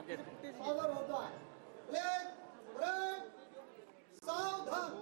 Power होता है। Break break सावधान।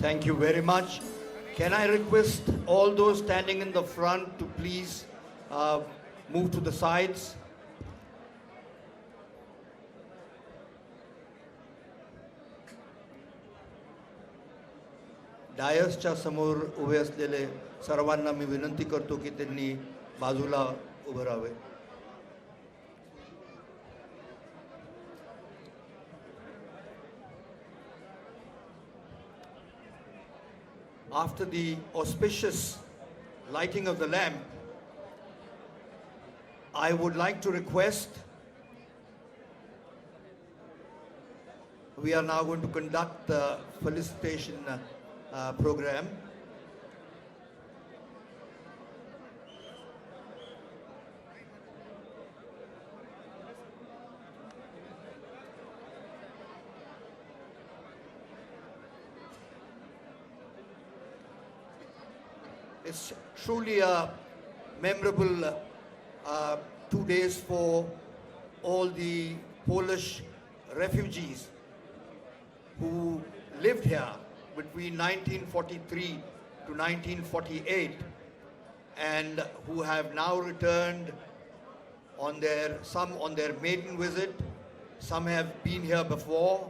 Thank you very much. Can I request all those standing in the front to please uh, move to the sides? डायसच्या समोर उभे असलेले सर्वांना मी विनंती करतो की त्यांनी बाजूला उभं राहावे. After the auspicious lighting of the lamp, I would like to request, we are now going to conduct the felicitation program. It's truly a memorable 2 days for all the Polish refugees who lived here between 1943 to 1948 and who have now returned on some on their maiden visit, some have been here before,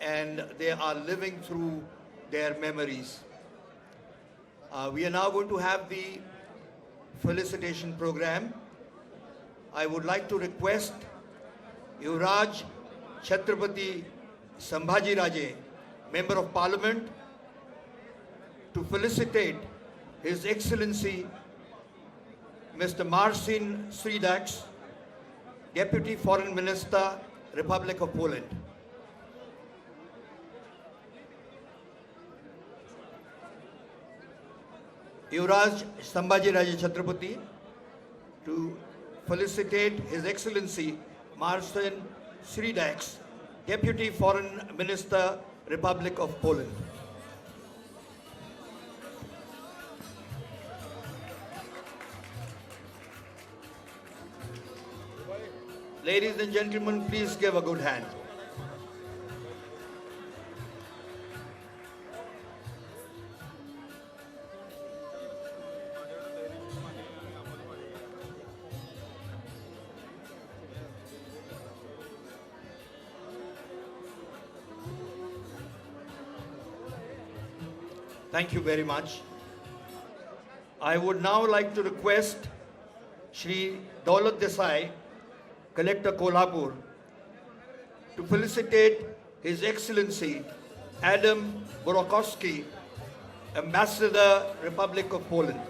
and they are living through their memories. We are now going to have the felicitation program. I would like to request Yuvraj Chhatrapati Sambhaji Raje, Member of Parliament, to felicitate His Excellency Mr. Marcin Sridax, Deputy Foreign Minister, Republic of Poland. Yuvraj Sambhaji Raje Chhatrapati to felicitate His Excellency Marcin Sridax, Deputy Foreign Minister, Republic of Poland. Ladies and gentlemen, please give a good hand. Thank you very much. I would now like to request Shri Daulat Desai, Collector Kolhapur, to felicitate His Excellency Adam Borokowski, Ambassador, Republic of Poland.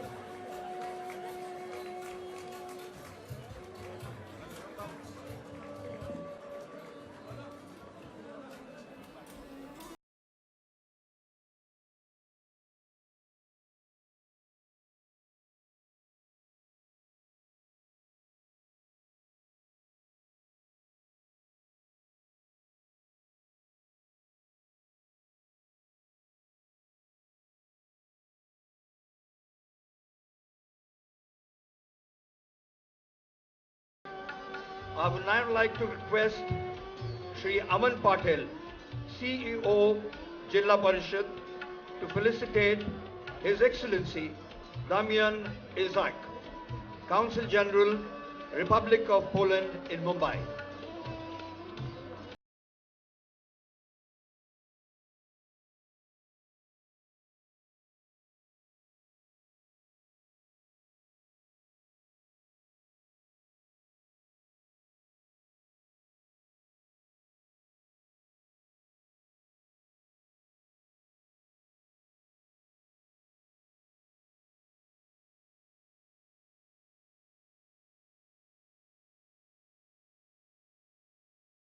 I would now like to request Shri Aman Patel, CEO, Jilla Parishad, to felicitate His Excellency Damian Izak, Consul General, Republic of Poland in Mumbai.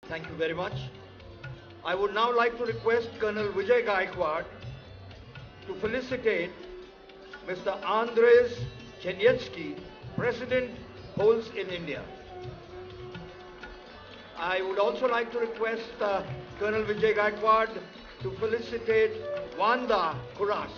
Thank you very much. I would now like to request Colonel Vijay Gaikwad to felicitate Mr. Andres Chenietsky, President, Poles in India. I would also like to request Colonel Vijay Gaikwad to felicitate Wanda Kuras,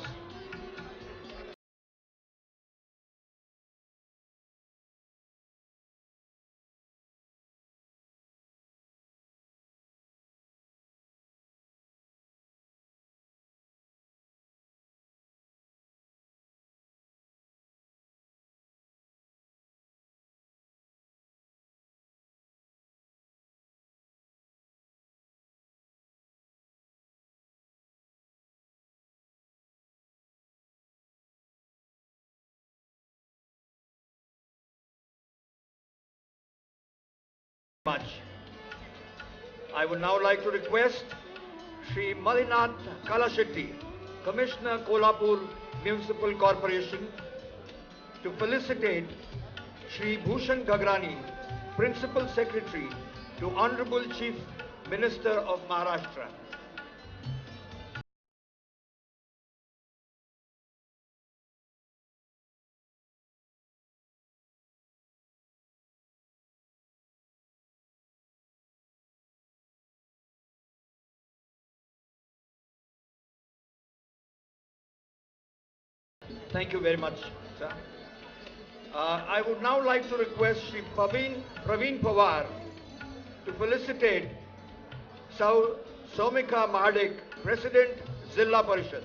much. I would now like to request Shri Malinath Kalashetty, Commissioner, Kolhapur Municipal Corporation, to felicitate Shri Bhushan Gagrani, Principal Secretary to Honorable Chief Minister of Maharashtra. Thank you very much, sir. I would now like to request Shri Praveen Pawar to felicitate Saumika Mahadik, President, Zilla Parishad.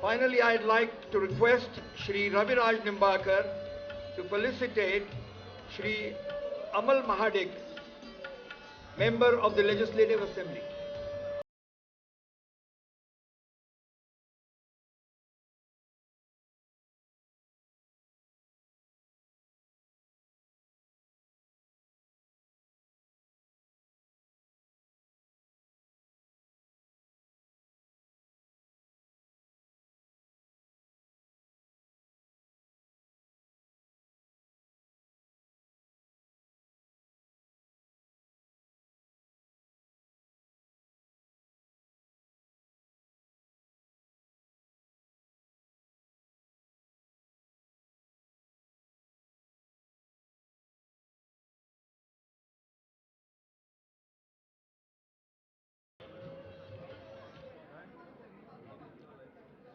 Finally, I'd like to request Shri Raviraj Nimbakar to felicitate Shri Amal Mahadik, Member of the Legislative Assembly.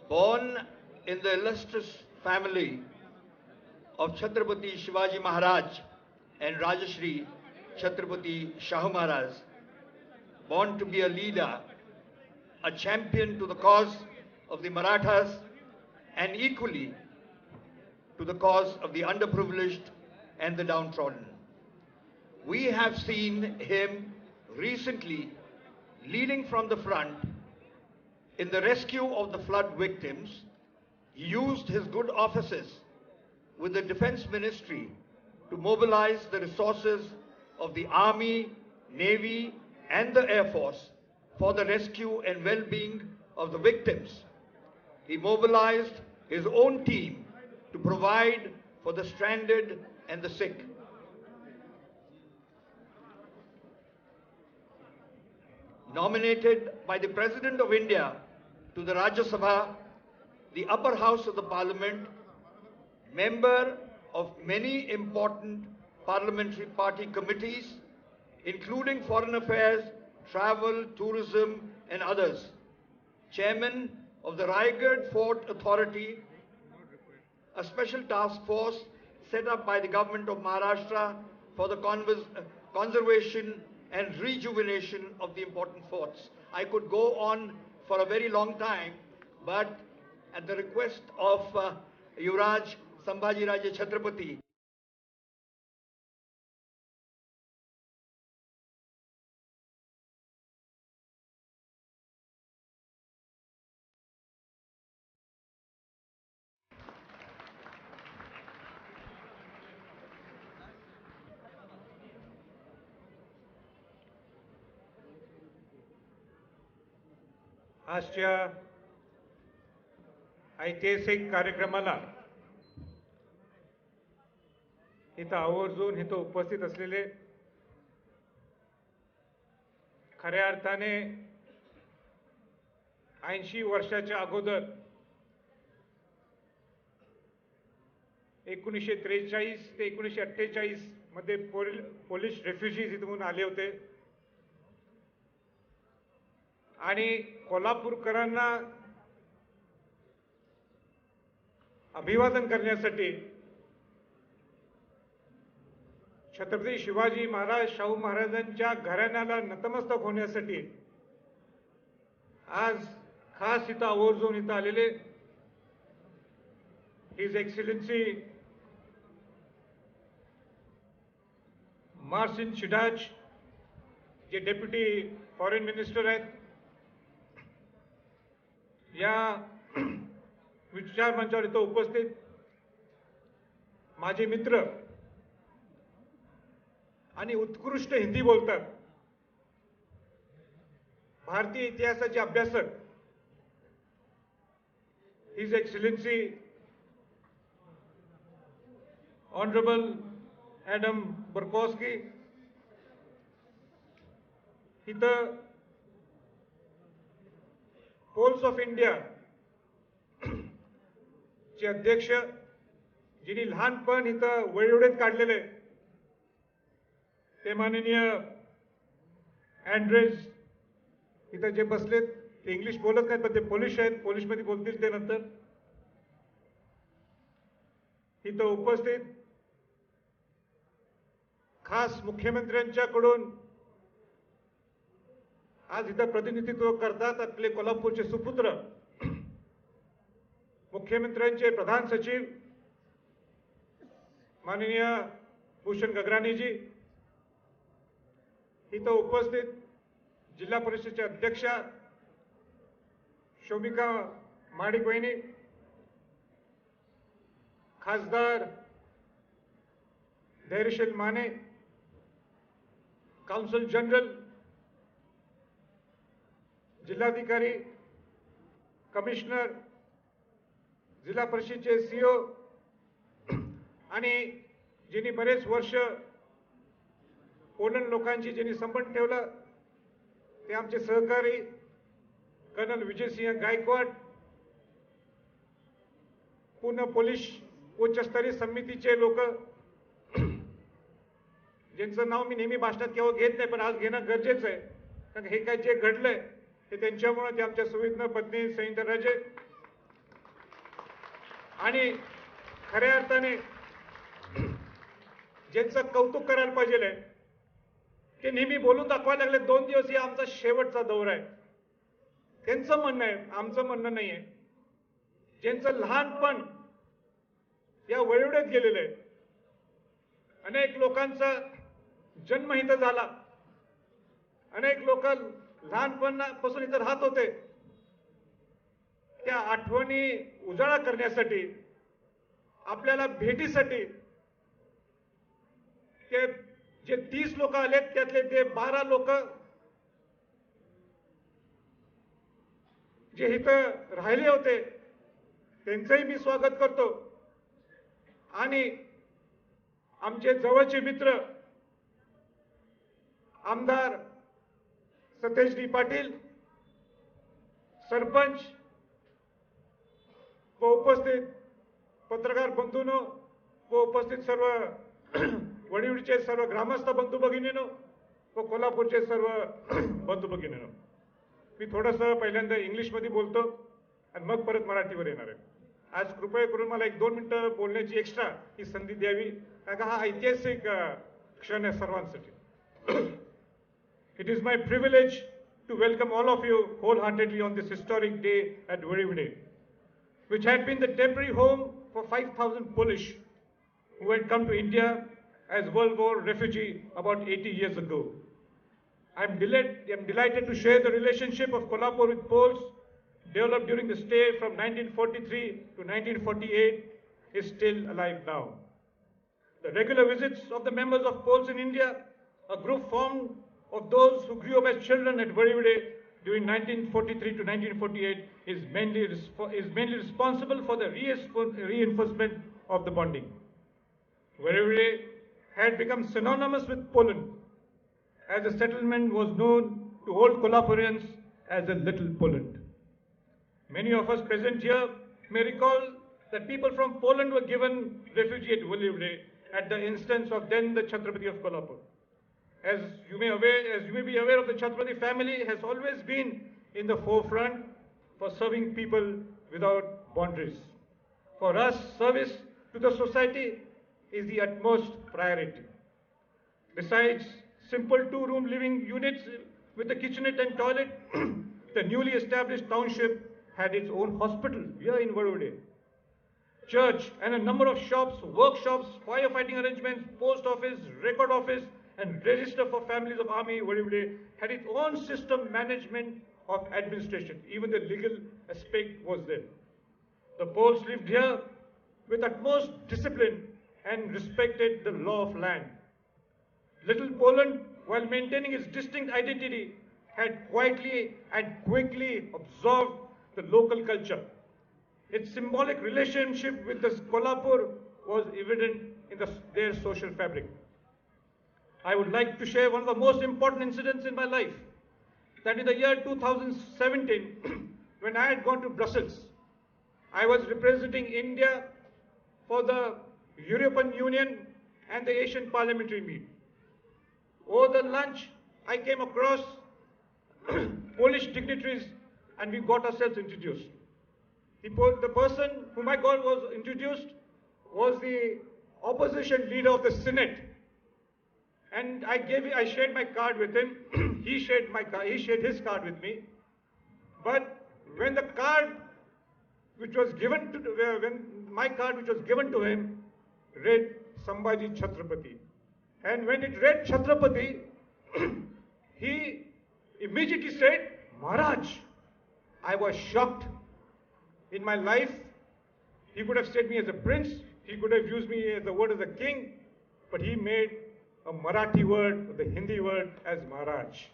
Born in the illustrious family of Chhatrapati Shivaji Maharaj and Rajashri Chhatrapati Shahu Maharaj, born to be a leader, a champion to the cause of the Marathas and equally to the cause of the underprivileged and the downtrodden. We have seen him recently leading from the front in the rescue of the flood victims. He used his good offices with the Defense Ministry to mobilize the resources of the Army, Navy and the Air Force for the rescue and well-being of the victims. He mobilized his own team to provide for the stranded and the sick. Nominated by the President of India to the Rajya Sabha, the upper house of the Parliament, member of many important parliamentary party committees, including Foreign Affairs, Travel, Tourism and others, Chairman of the Raigad Fort Authority, a special task force set up by the government of Maharashtra for the conservation and rejuvenation of the important forts. I could go on for a very long time, but at the request of Yuvraj Sambhaji Raje Chhatrapati, आजच्या ऐतिहासिक कार्यक्रमाला इथं आवर्जून इथं उपस्थित असलेले खऱ्या अर्थाने 80 वर्षाच्या अगोदर 1943 ते 1948 मध्ये पोलिश रेफ्युजीज इथून आले होते आणि कोल्हापूरकरांना अभिवादन करण्यासाठी छत्रपती शिवाजी महाराज शाहू महाराजांच्या घराण्याला नतमस्तक होण्यासाठी आज खास इथं आवर्जून इथं आलेले हिज एक्सलेन्सी मार्सिन शिडाज जे डेप्युटी फॉरेन मिनिस्टर आहेत, या विचार मंचावर इथं उपस्थित माझे मित्र आणि उत्कृष्ट हिंदी बोलतात भारतीय इतिहासाचे अभ्यासक हिज एक्सलेन्सी ऑनरेबल एडम बर्कॉस्की, इथं पोल्स ऑफ इंडिया चे अध्यक्ष जिनी लहानपण इथं वळीवडेत काढलेले ते माननीय अँड्रेज इथं जे बसलेत ते इंग्लिश बोलत नाहीत पण ते पोलिश आहेत, पोलिशमध्ये बोलतील ते नंतर. इथं उपस्थित खास मुख्यमंत्र्यांच्याकडून आज इथं प्रतिनिधित्व करतात आपले कोल्हापूरचे सुपुत्र मुख्यमंत्र्यांचे प्रधान सचिव माननीय भूषण गगरानीजी, इथं उपस्थित जिल्हा परिषदेच्या अध्यक्षा शोभिका माडिक वहिनी, खासदार धैर्यशील माने, काउन्सिल जनरल, जिल्हाधिकारी, कमिशनर, जिल्हा परिषदेचे सीओ आणि ज्यांनी बरेच वर्ष पोलंड लोकांची ज्यांनी संबंध ठेवला ते आमचे सहकारी कर्नल विजयसिंह गायकवाड, पूर्ण पोलीस उच्चस्तरीय समितीचे लोक ज्यांचं नाव मी नेहमी भाषणात केव्हा घेत नाही पण आज घेणं गरजेचं आहे, कारण हे काय जे घडलंय ते त्यांच्यामुळे ते आमच्या सुविज्ञ पत्नी संयुक्त राजे आणि खऱ्या अर्थाने ज्यांचं कौतुक करायला पाहिजे ते नेहमी बोलून दाखवायला लागले. 2 दिवस हे आमचा शेवटचा दौरा आहे. त्यांचं म्हणणं आहे, आमचं म्हणणं नाही आहे. ज्यांचं लहानपण या वळवड्यात गेलेलं आहे, अनेक लोकांचा जन्म इथं झाला, अनेक लोक लहानपणापासून इथं राहत होते, त्या आठवणी उजाळा करण्यासाठी आपल्याला भेटीसाठी ते जे 30 लोक आलेत त्यातले ते 12 लोक जे इथं राहिले होते त्यांचंही मी स्वागत करतो आणि आमचे जवळचे मित्र आमदार सतेजजी पाटील, सरपंच व उपस्थित पत्रकार बंधूंनो व उपस्थित सर्व वडीवडीचे सर्व ग्रामस्थ बंधू भगिनींनो व कोल्हापूरचे सर्व बंधू भगिनींनो, मी थोडंसं पहिल्यांदा इंग्लिशमध्ये बोलतो आणि मग परत मराठीवर येणार आहे. आज कृपया करून मला 1-2 मिनिटं बोलण्याची एक्स्ट्रा ही संधी द्यावी, कारण हा ऐतिहासिक क्षण आहे सर्वांसाठी. It is my privilege to welcome all of you wholeheartedly on this historic day at Varivide, which had been the temporary home for 5,000 Polish who had come to India as World War refugee about 80 years ago. I am delighted to share the relationship of Kolhapur with Poles developed during the stay from 1943 to 1948 is still alive now. The regular visits of the members of Poles in India, a group formed of those who grew up as children at Varivide during 1943 to 1948, is mainly responsible for the reinforcement of the bonding. Varivide had become synonymous with Poland, as the settlement was known to old Kolhapurians as a Little Poland. Many of us present here may recall that people from Poland were given refuge at Volivde at the instance of then the Chhatrapati of Kolhapur. As you may be aware of, the Chhatrapati family has always been in the forefront for serving people without boundaries. For us, service to the society is the utmost priority. Besides simple two-room living units with a kitchenette and toilet, the newly established township had its own hospital here in Vadodara, church, and a number of shops, workshops, firefighting arrangements, post office, record office, and register for families of Army Vadodara had its own system management of administration. Even the legal aspect was there. The Poles lived here with utmost discipline and respected the law of land. Little Poland, while maintaining its distinct identity, had quietly and quickly absorbed the local culture. Its symbolic relationship with the Kolhapur was evident in their social fabric. I would like to share one of the most important incidents in my life. That in the year 2017, when I had gone to Brussels, I was representing India for the European Union and the Asian Parliamentary Meet. Over the lunch, I came across Polish dignitaries and we got ourselves introduced. The person whom I got was introduced was the opposition leader of the Senate. And I shared my card with him. He shared his card with me. But when the card which was given to him read Sambhaji Chhatrapati, and when it read Chhatrapati, he immediately said, Maharaj. I was shocked. In my life, he could have said me as a prince, he could have used me as the word as a king, but he made a Marathi word, the Hindi word as Maharaj.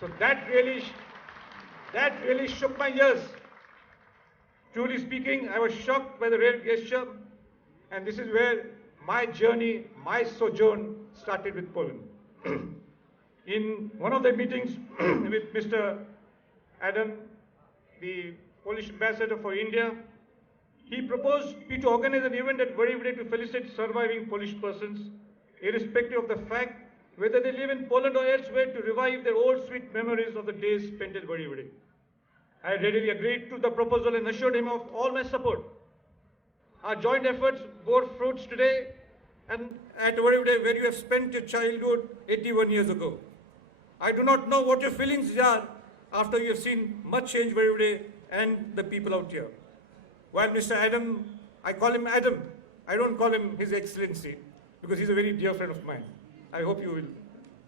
So that really shook my ears. Truly speaking, I was shocked by the rare gesture, and this is where my journey, my sojourn started with Poland. In one of the meetings with Mr. Adam, the Polish ambassador for India, he proposed me to organize an event at Vadodara to felicitate surviving Polish persons, irrespective of the fact whether they live in Poland or elsewhere, to revive their old sweet memories of the days spent at Vadodara. I readily agreed to the proposal and assured him of all my support. Our joint efforts bore fruits today and at Vadodara, where you have spent your childhood 81 years ago. I do not know what your feelings are after you have seen much change Vadodara and the people out here. While Mr. Adam, I call him Adam, I don't call him His Excellency, because he's a very dear friend of mine. I hope you will.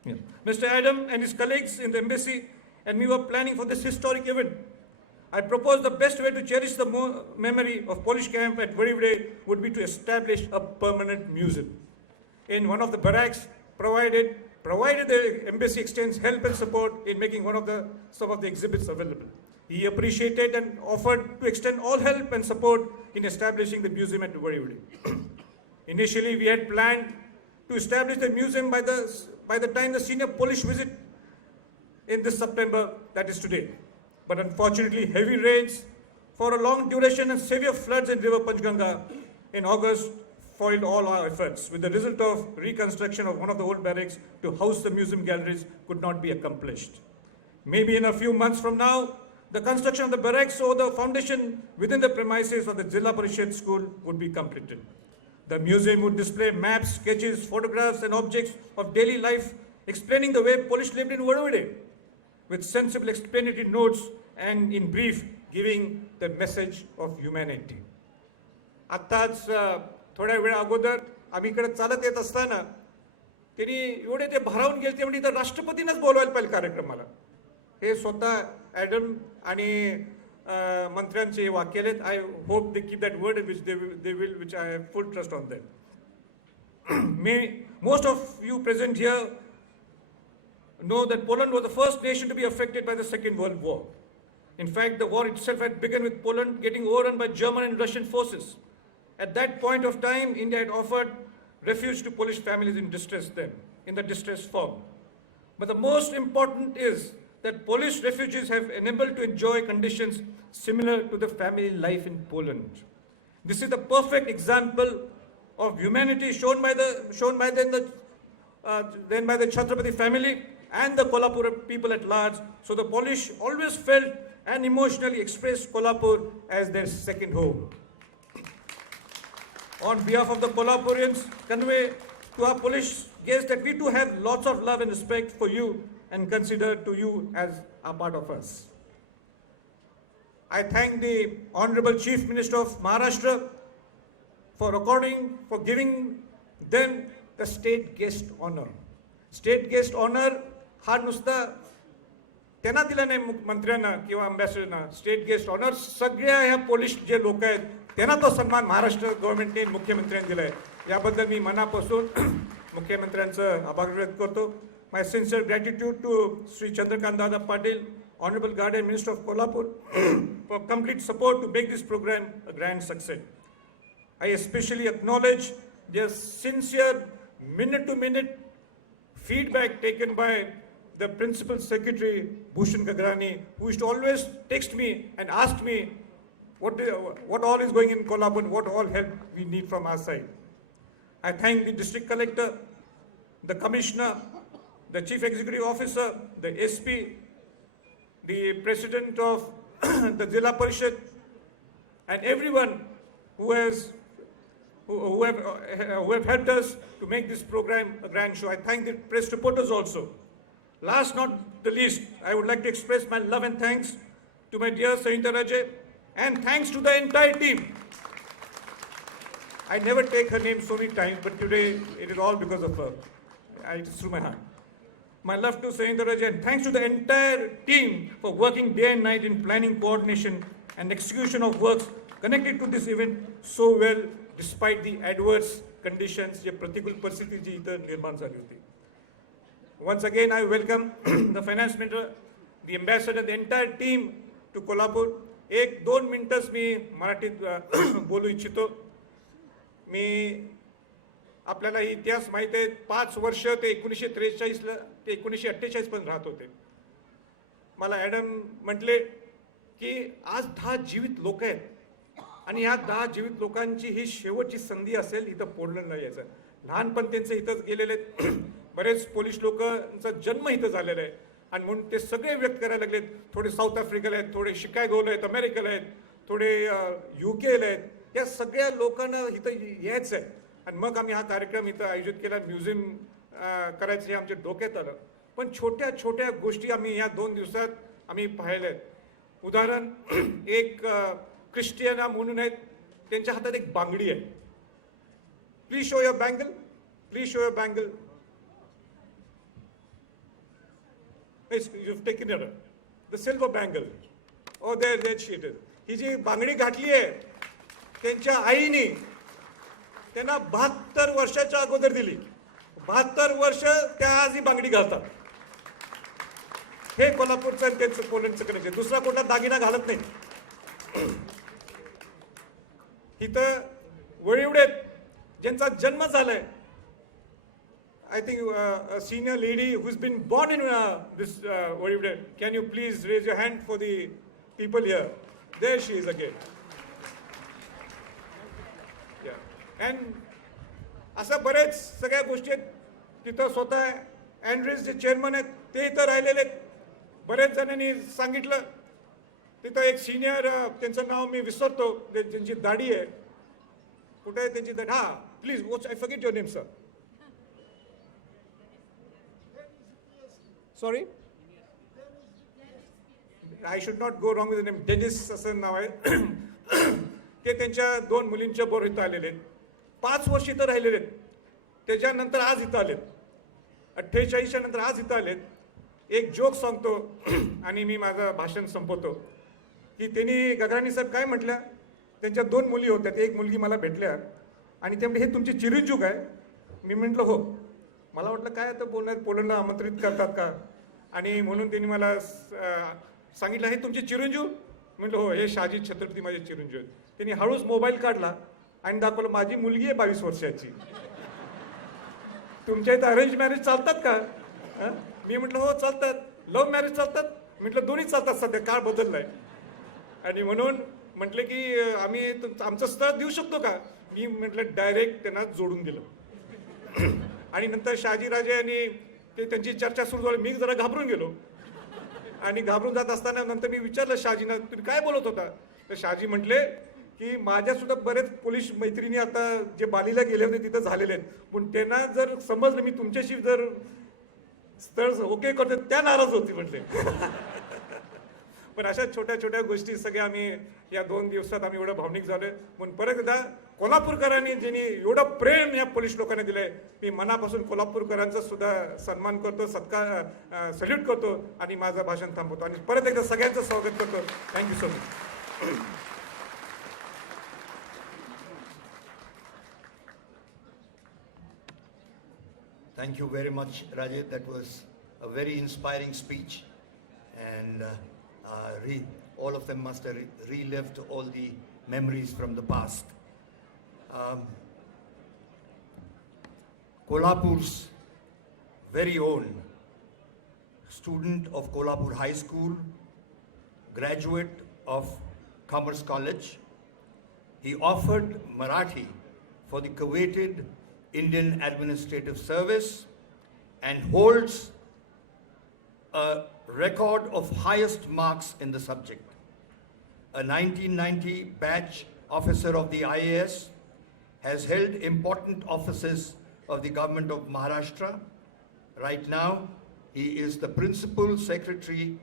Yeah. Mr. Adam and his colleagues in the embassy and me were planning for this historic event. I proposed the best way to cherish the memory of Polish camp at Vadodara would be to establish a permanent museum in one of the barracks, provided the embassy extends help and support in making some of the exhibits available. He appreciated and offered to extend all help and support in establishing the museum at Vadodara. Initially, we had planned to establish the museum by the time the senior Polish visit in this September, that is today. But unfortunately, heavy rains for a long duration and severe floods in river Panchganga in August foiled all our efforts, with the result of reconstruction of one of the old barracks to house the museum galleries could not be accomplished. Maybe in a few months from now, the construction of the barracks or the foundation within the premises of the Jilla Parishad school would be completed. The museum would display maps, sketches, photographs, and objects of daily life explaining the way Polish lived in Vadodara, with sensible explanatory notes and, in brief, giving the message of humanity. आत्ताच थोड्या वेळा अगोदर आम्ही इकडे चालत येत असताना त्यांनी एवढे ते भारावून गेले म्हणजे इथं राष्ट्रपतींनाच बोलवायला पाहिजे कार्यक्रमाला. हे स्वतः ॲडम आणि मंत्र्यांचे वाक्य आहेत. I hope they keep that word which I have full trust on them. Most of you present here know that Poland was the first nation to be affected by the Second World War. In fact, the war itself had begun with Poland getting overrun by German and Russian forces. At that point of time, India had offered refuge to Polish families in distress then, in the distress form. But the most important is that Polish refugees have enabled to enjoy conditions similar to the family life in Poland. This is the perfect example of humanity shown by the Chhatrapati family and the Kolhapur people at large. So the Polish always felt and emotionally expressed Kolhapur as their second home. On behalf of the Kolhapurians, convey to our Polish guests that we too have lots of love and respect for you and consider to you as a part of us. I thank the Honorable Chief Minister of Maharashtra for giving them the state guest honor. State guest honor हा नुसता त्यांना दिला नाही मंत्र्यांना किंवा अँबॅसेडरना. State guest honour सगळ्या ह्या Polish जे लोक आहेत त्यांना तो सन्मान महाराष्ट्र गव्हर्नमेंटने मुख्यमंत्र्यांनी दिलाय. याबद्दल मी मनापासून मुख्यमंत्र्यांचं आभार व्यक्त करतो. My sincere gratitude to Shri Chandrakant Dada Patil, Honorable Guardian Minister of Kolhapur, for complete support to make this program a grand success. I especially acknowledge their sincere minute-to-minute feedback taken by the Principal Secretary, Bhushan Gagrani, who used to always text me and ask me what all is going in Kolhapur, what all help we need from our side. I thank the District Collector, the Commissioner, the Chief Executive Officer, the SP, the President of the Zilla Parishad, and everyone who have helped us to make this program a grand show. I thank the press reporters also. Last not the least, I would like to express my love and thanks to my dear Sahyadri, and thanks to the entire team. I never take her name so many times, but today it is all because of her. It's through my heart. My love to Sahyadri, and thanks to the entire team for working day and night in planning, coordination, and execution of works connected to this event so well, despite the adverse conditions, जे प्रतिकूल परिस्थिती जी इथं निर्माण झाली होती. Once again, I welcome the Finance Minister, the Ambassador, the entire team to Kolhapur. 1-2 मिनिटच मी मराठीत बोलू इच्छितो. मी आपल्याला इतिहास माहिती आहे. 5 वर्ष ते 1943 ते 1948 पर्यंत राहत होते. मला ॲडम म्हटले की आज 10 जीवित लोक आहेत आणि या 10 जीवित लोकांची ही शेवटची संधी असेल इथं पोलंडला यायचं. लहानपण त्यांचं इथंच गेलेले आहेत. बरेच पोलिश लोकांचा जन्म इथं झालेला आहे आणि म्हणून ते सगळे व्यक्त करायला लागलेत. थोडे साऊथ आफ्रिकेला आहेत, थोडे शिकागोला आहेत, अमेरिकेला आहेत, थोडे युकेला आहेत. या सगळ्या लोकांना इथं यायचं आहे आणि मग आम्ही हा कार्यक्रम इथं आयोजित केला. म्युझियम करायचं हे आमच्या डोक्यात आलं. पण छोट्या छोट्या गोष्टी आम्ही या 2 दिवसात आम्ही पाहिल्या आहेत. उदाहरण, एक ख्रिश्चियन म्हणून आहेत, त्यांच्या हातात एक बांगडी आहे. Please show your bangle, please show your bangle. You've taken it, the silver bangle. Oh, there she is. ही जी बांगडी घातली आहे त्यांच्या आईने त्यांना 72 वर्षाच्या अगोदर दिली. 72 वर्ष त्या आज ही बांगडी घालतात. हे कोल्हापूरचं आणि त्यांचं पोलंडचं कनेक्शन. दुसरा कोणता दागिना घालत नाही. इथं वळीवडे ज्यांचा जन्म झालाय. I think a senior lady who's been born in this Vallivde. Can you please raise your hand for the people here? There she is again. Yeah. And अशा बरेच सगळ्या गोष्टी आहेत. तिथं स्वतः अँड्रेस जे चेअरमन आहेत ते इथं राहिलेले आहेत. बरेच जणांनी सांगितलं. तिथं एक सिनियर, त्यांचं नाव मी विसरतो, ज्यांची दाढी आहे. कुठे आहे त्यांची दाढी? हा, please watch, I forget your name sir. Sorry? I should not go wrong with the name. Dennis असं नाव आहे. ते त्यांच्या 2 मुलींच्या बरोबर इथं आलेले आहेत. 5 वर्ष इथं राहिलेले आहेत. त्याच्यानंतर आज इथं आलेत. 48च्या नंतर आज इथं आलेत. एक जोक सांगतो आणि मी माझं भाषण संपवतो की त्यांनी गगराणी साहेब काय म्हटल्या. त्यांच्या 2 मुली होत्या. एक मुलगी मला भेटल्या आणि ते म्हणजे हे तुमची चिरंजीव आहे. मी म्हटलं हो. मला वाटलं काय आता बोलणार, पोलंडला आमंत्रित करतात का, आणि म्हणून त्यांनी मला सांगितलं हे तुमचे चिरंजीव. म्हटलं हो, हे शहाजी छत्रपती माझे चिरंजीव आहेत. त्यांनी हळूच मोबाईल काढला आणि दाखवलं माझी मुलगी आहे 22 वर्षाची. तुमच्या इथं अरेंज मॅरेज चालतात का? मी म्हटलं हो चालतात. लव्ह मॅरेज चालतात? म्हटलं दोन्ही चालतात, सध्या काळ बदललाय. आणि म्हणून म्हटलं की आम्ही आमचं स्थळ देऊ शकतो का? मी म्हटलं डायरेक्ट त्यांना जोडून दिलं. आणि नंतर शहाजीराजे आणि ते त्यांची चर्चा सुरू झाली. मी जरा घाबरून गेलो आणि घाबरून जात असताना नंतर मी विचारलं शहाजींना, तुम्ही काय बोलत होता? तर शहाजी म्हटले की माझ्या सुद्धा बरेच पोलीस मैत्रिणी आता जे बालीला गेले होते तिथं झालेले आहेत, पण त्यांना जर समजलं मी तुमच्याशी जर स्थळ ओके करते त्या नाराज होती म्हटले. पण अशा छोट्या छोट्या गोष्टी सगळ्या आम्ही या 2 दिवसात आम्ही एवढं भावनिक झालोय. म्हणून परत एकदा कोल्हापूरकरांनी ज्यांनी एवढं प्रेम या पोलीस लोकांना दिलंय, मी मनापासून कोल्हापूरकरांचा सुद्धा सन्मान करतो, सत्कार सल्यूट करतो आणि माझं भाषण थांबवतो आणि परत एकदा सगळ्यांचं स्वागत करतो. Thank you so much. Thank you very much, Rajat. That was a very inspiring speech, and all of them must have relived all the memories from the past. Kolhapur's very own student of Kolhapur High School, graduate of Commerce College, he offered Marathi for the coveted Indian Administrative Service and holds a record of highest marks in the subject. A 1990 batch officer of the IAS, has held important offices of the government of Maharashtra. Right now, he is the principal secretary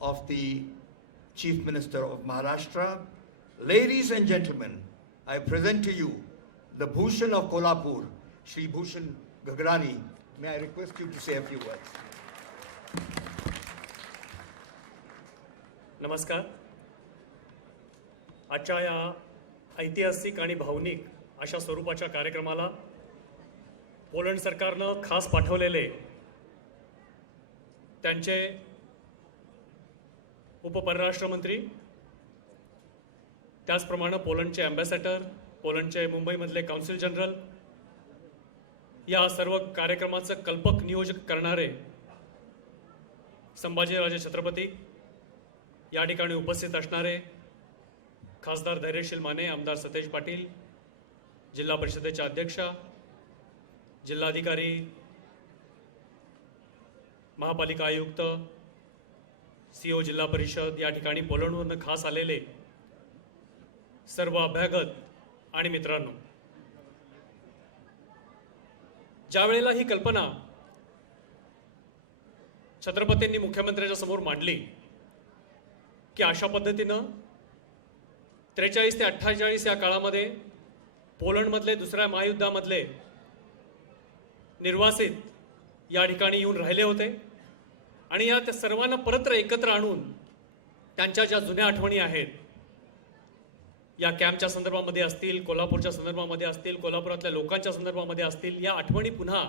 of the Chief Minister of Maharashtra. Ladies and gentlemen, I present to you the Bhushan of Kolhapur, Shri Bhushan Gagrani. May I request you to say a few words? नमस्कार. आजच्या या ऐतिहासिक आणि भावनिक अशा स्वरूपाच्या कार्यक्रमाला Poland सरकारनं खास पाठवलेले त्यांचे उपपरराष्ट्रमंत्री, त्याचप्रमाणे पोलंडचे अँबॅसेडर, पोलंडचे मुंबईमधले काउन्सिल जनरल, या सर्व कार्यक्रमाचं कल्पक नियोजन करणारे संभाजीराजे छत्रपती, या ठिकाणी उपस्थित असणारे खासदार धैर्यशील माने, आमदार सतेज पाटील, जिल्हा परिषदेच्या अध्यक्षा, जिल्हाधिकारी, महापालिका आयुक्त, सीओ जिल्हा परिषद, या ठिकाणी पोलंडवरून खास आलेले सर्व अभ्यागत आणि मित्रांनो, ज्या वेळेला ही कल्पना छत्रपतींनी मुख्यमंत्र्यांच्या समोर मांडली की अशा पद्धतीनं 43 ते 48 या काळामध्ये पोलंडमधले दुसऱ्या महायुद्धामधले निर्वासित या ठिकाणी येऊन राहिले होते आणि या त्या सर्वांना परत एकत्र आणून त्यांच्या ज्या जुन्या आठवणी आहेत, या कॅम्पच्या संदर्भामध्ये असतील, कोल्हापूरच्या संदर्भामध्ये असतील, कोल्हापुरातल्या लोकांच्या संदर्भामध्ये असतील, या आठवणी पुन्हा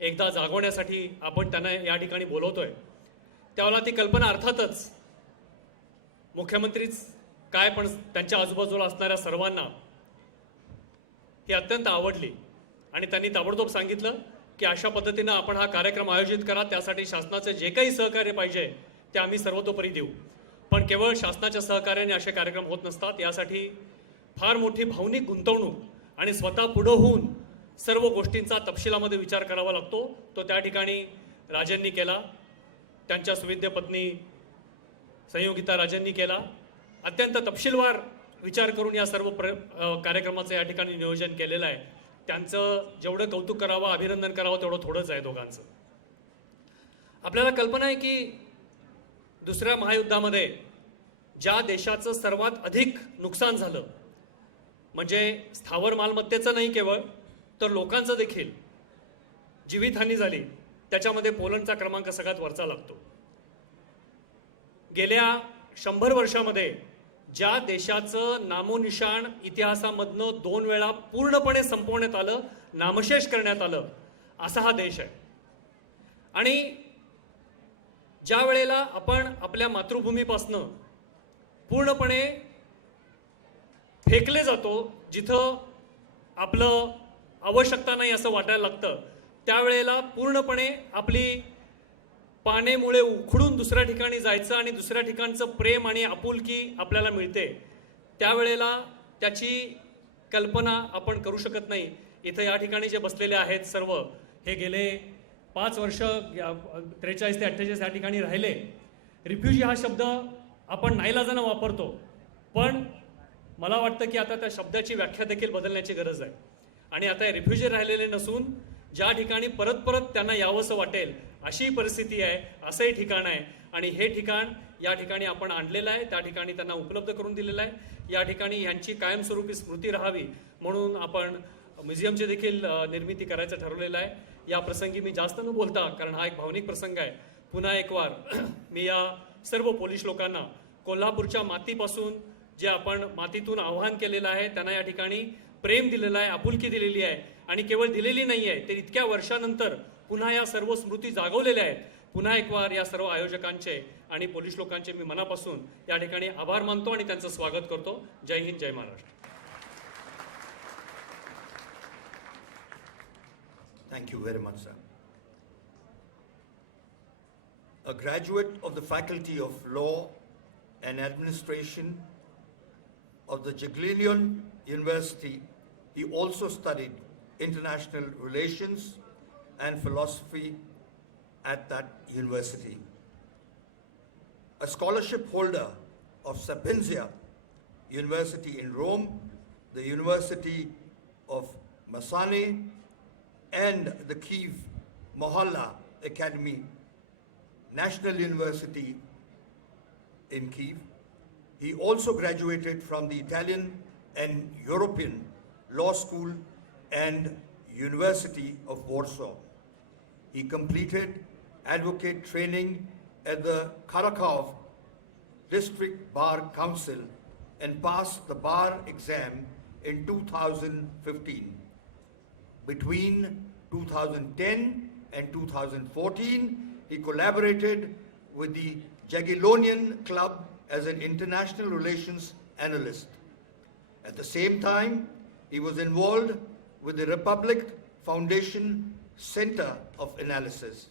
एकदा जागवण्यासाठी आपण त्यांना या ठिकाणी बोलवतोय. त्यावेळेला ती कल्पना अर्थातच मुख्यमंत्रीच काय पण त्यांच्या आजूबाजूला असणाऱ्या सर्वांना ही अत्यंत आवडली आणि त्यांनी ताबडतोब सांगितलं की अशा पद्धतीनं आपण हा कार्यक्रम आयोजित करा, त्यासाठी शासनाचे जे काही सहकार्य पाहिजे ते आम्ही सर्वतोपरी देऊ. पण केवळ शासनाच्या सहकार्याने असे कार्यक्रम होत नसतात, यासाठी फार मोठी भावनिक गुंतवणूक आणि स्वतः पुढे होऊन सर्व गोष्टींचा तपशिलामध्ये विचार करावा लागतो. तो त्या ठिकाणी राजेंनी केला, त्यांच्या सुविद्य पत्नी संयोगिता राजेंनी केला. अत्यंत तपशीलवार विचार करून या सर्व कार्यक्रमाचं या ठिकाणी नियोजन केलेलं आहे. त्यांचं जेवढं कौतुक करावं, अभिनंदन करावं तेवढं थोडंच आहे दोघांचं. आपल्याला कल्पना आहे की दुसऱ्या महायुद्धामध्ये ज्या देशाचं सर्वात अधिक नुकसान झालं, म्हणजे स्थावर मालमत्तेचं नाही केवळ, तर लोकांचं देखील जीवितहानी झाली, त्याच्यामध्ये पोलंडचा क्रमांक सगळ्यात वरचा लागतो. गेल्या 100 वर्षामध्ये ज्या देशाचं नामोनिशाण इतिहासामधनं 2 वेळा पूर्णपणे संपवण्यात आलं, नामशेष करण्यात आलं, असा हा देश आहे. आणि ज्या वेळेला आपण आपल्या मातृभूमीपासनं पूर्णपणे फेकले जातो, जिथं आपलं आवश्यकता नाही असं वाटायला लागतं, त्यावेळेला पूर्णपणे आपली पानेमुळे उखडून दुसऱ्या ठिकाणी जायचं आणि दुसऱ्या ठिकाणचं प्रेम आणि आपुलकी आपल्याला मिळते, त्यावेळेला त्याची कल्पना आपण करू शकत नाही. इथं या ठिकाणी जे बसलेले आहेत सर्व, हे गेले 5 वर्ष 43 ते 48 या ठिकाणी राहिले. रिफ्युजी हा शब्द आपण नाईलाजानं वापरतो, पण मला वाटतं की आता त्या शब्दाची व्याख्या देखील बदलण्याची गरज आहे. आणि आता रिफ्युजी राहिलेले नसून ज्या ठिकाणी परत परत त्यांना यावंसं वाटेल अशी परिस्थिती आहे, असंही ठिकाण आहे. आणि हे ठिकाण या ठिकाणी आपण आणलेलं आहे, त्या ठिकाणी त्यांना उपलब्ध करून दिलेलं आहे. या ठिकाणी यांची कायमस्वरूपी स्मृती राहावी म्हणून आपण म्युझियमची देखील निर्मिती करायचं ठरवलेलं आहे. या प्रसंगी मी जास्त न बोलता, कारण हा एक भावनिक प्रसंग आहे, पुन्हा एक वार मी या सर्व पोलीस लोकांना कोल्हापूरच्या मातीपासून जे आपण मातीतून आव्हान केलेलं आहे, त्यांना या ठिकाणी प्रेम दिलेलं आहे, आपुलकी दिलेली आहे. आणि केवळ दिलेली नाही आहे, तर इतक्या वर्षानंतर पुन्हा या सर्व स्मृती जागवलेल्या आहेत. पुन्हा एक वार या सर्व आयोजकांचे आणि पोलीस लोकांचे मी मनापासून या ठिकाणी आभार मानतो आणि त्यांचं स्वागत करतो. जय हिंद, जय Maharashtra. Thank you very much, sir. A graduate of the Faculty of Law and Administration of the Jagiellonian University, he also studied international relations and philosophy at that university. A scholarship holder of Sapienza University in Rome, the University of Masane, and the Kiev Mohalla Academy, National University in Kiev. He also graduated from the Italian and European Law School and University of Warsaw. He completed advocate training at the Krakow District Bar Council and passed the bar exam in 2015. Between 2010 and 2014, he collaborated with the Jagiellonian Club as an international relations analyst. At the same time, he was involved with the Republic Foundation Center of Analysis.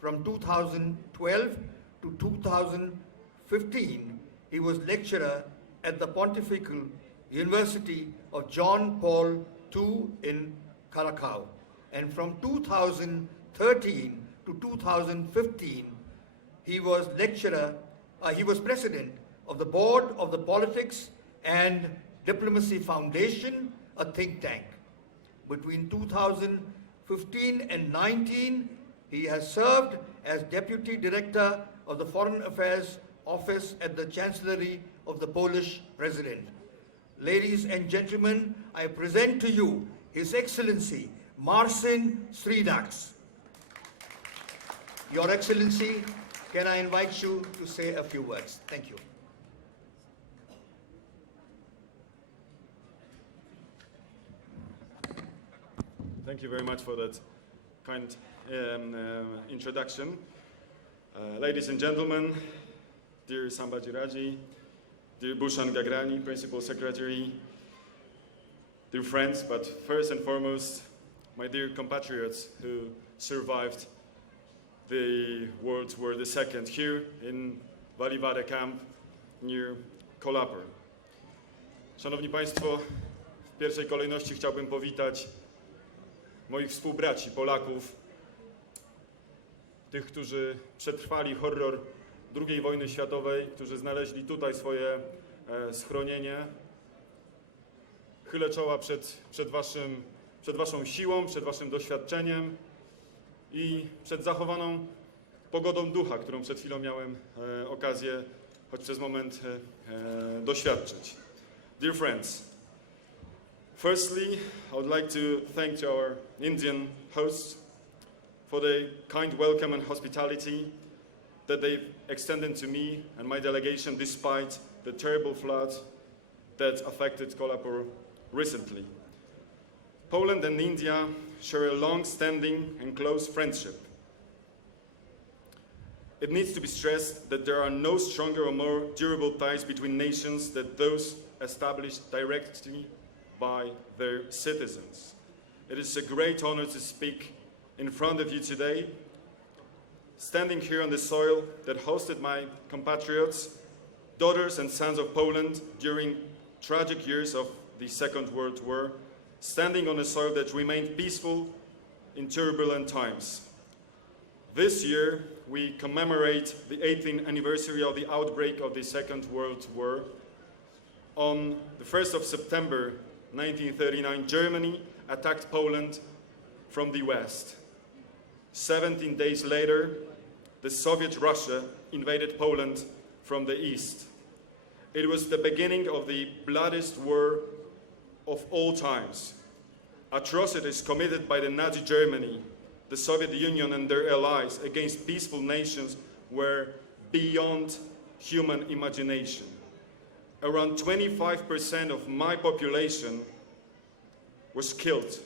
From 2012 to 2015, he was lecturer at the Pontifical University of John Paul II in Krakow. And from 2013 to 2015, he was president of the board of the Politics and Diplomacy Foundation, a think tank. Between 2015 and 19, he has served as deputy director of the Foreign Affairs Office at the Chancellery of the Polish President. Ladies and gentlemen, I present to you His Excellency Marcin Sridax. Your Excellency, can I invite you to say a few words? Thank you. Thank you very much for that kind introduction. Ladies and gentlemen, dear Sambhaji Raji, dear Bhushan Gagrani, Principal Secretary, dear friends, but first and foremost, my dear compatriots who survived the World War II here in Valivada camp near Kolapur. Szanowni Państwo, w pierwszej kolejności chciałbym powitać moich współbraci Polaków, tych, którzy przetrwali horror II wojny światowej, którzy znaleźli tutaj swoje schronienie. Chylę czoła przed waszą siłą, przed waszym doświadczeniem i przed zachowaną pogodą ducha, którą przed chwilą miałem okazję choć przez moment doświadczyć. Dear friends, firstly, I would like to thank our Indian hosts for the kind welcome and hospitality that they've extended to me and my delegation despite the terrible flood that affected Kolhapur recently. Poland and India share a long-standing and close friendship. It needs to be stressed that there are no stronger or more durable ties between nations than those established directly by their citizens. It is a great honor to speak in front of you today, standing here on the soil that hosted my compatriots, daughters and sons of Poland during tragic years of the Second World War, standing on a soil that remained peaceful in turbulent times. This year, we commemorate the 18th anniversary of the outbreak of the Second World War. On the 1st of September 1939, Germany attacked Poland from the west. 17 days later, the Soviet Russia invaded Poland from the east. It was the beginning of the bloodiest war of all times. Atrocities committed by the Nazi Germany, the Soviet Union and their allies against peaceful nations were beyond human imagination. Around 25% of my population was killed,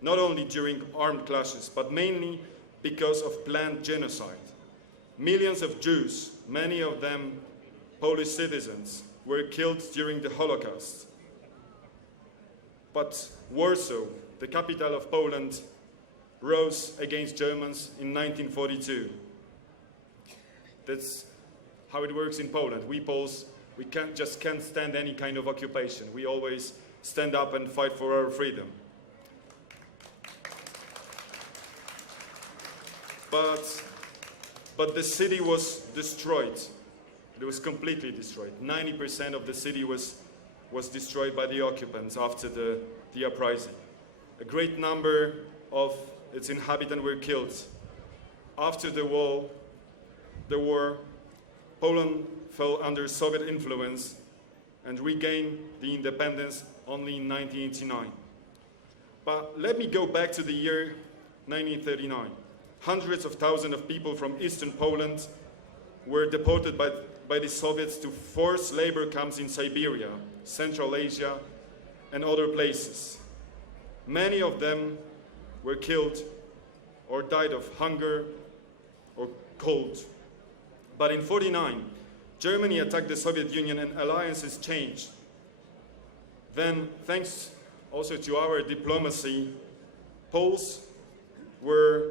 not only during armed clashes, but mainly because of planned genocide. Millions of Jews, many of them Polish citizens, were killed during the Holocaust. But Warsaw, the capital of Poland, rose against Germans in 1942. That's how it works in Poland. We Poles, we can't stand any kind of occupation. We always stand up and fight for our freedom. But the city was destroyed. It was completely destroyed. 90% of the city was destroyed by the occupants after the uprising. A great number of its inhabitants were killed. After the war, Poland fell under Soviet influence and regained the independence only in 1989. But let me go back to the year 1939. Hundreds of thousands of people from eastern Poland were deported by the Soviets to forced labor camps in Siberia, Central Asia, and other places. Many of them were killed or died of hunger or cold. But in 1949, Germany attacked the Soviet Union and alliances changed. Then, thanks also to our diplomacy, Poles were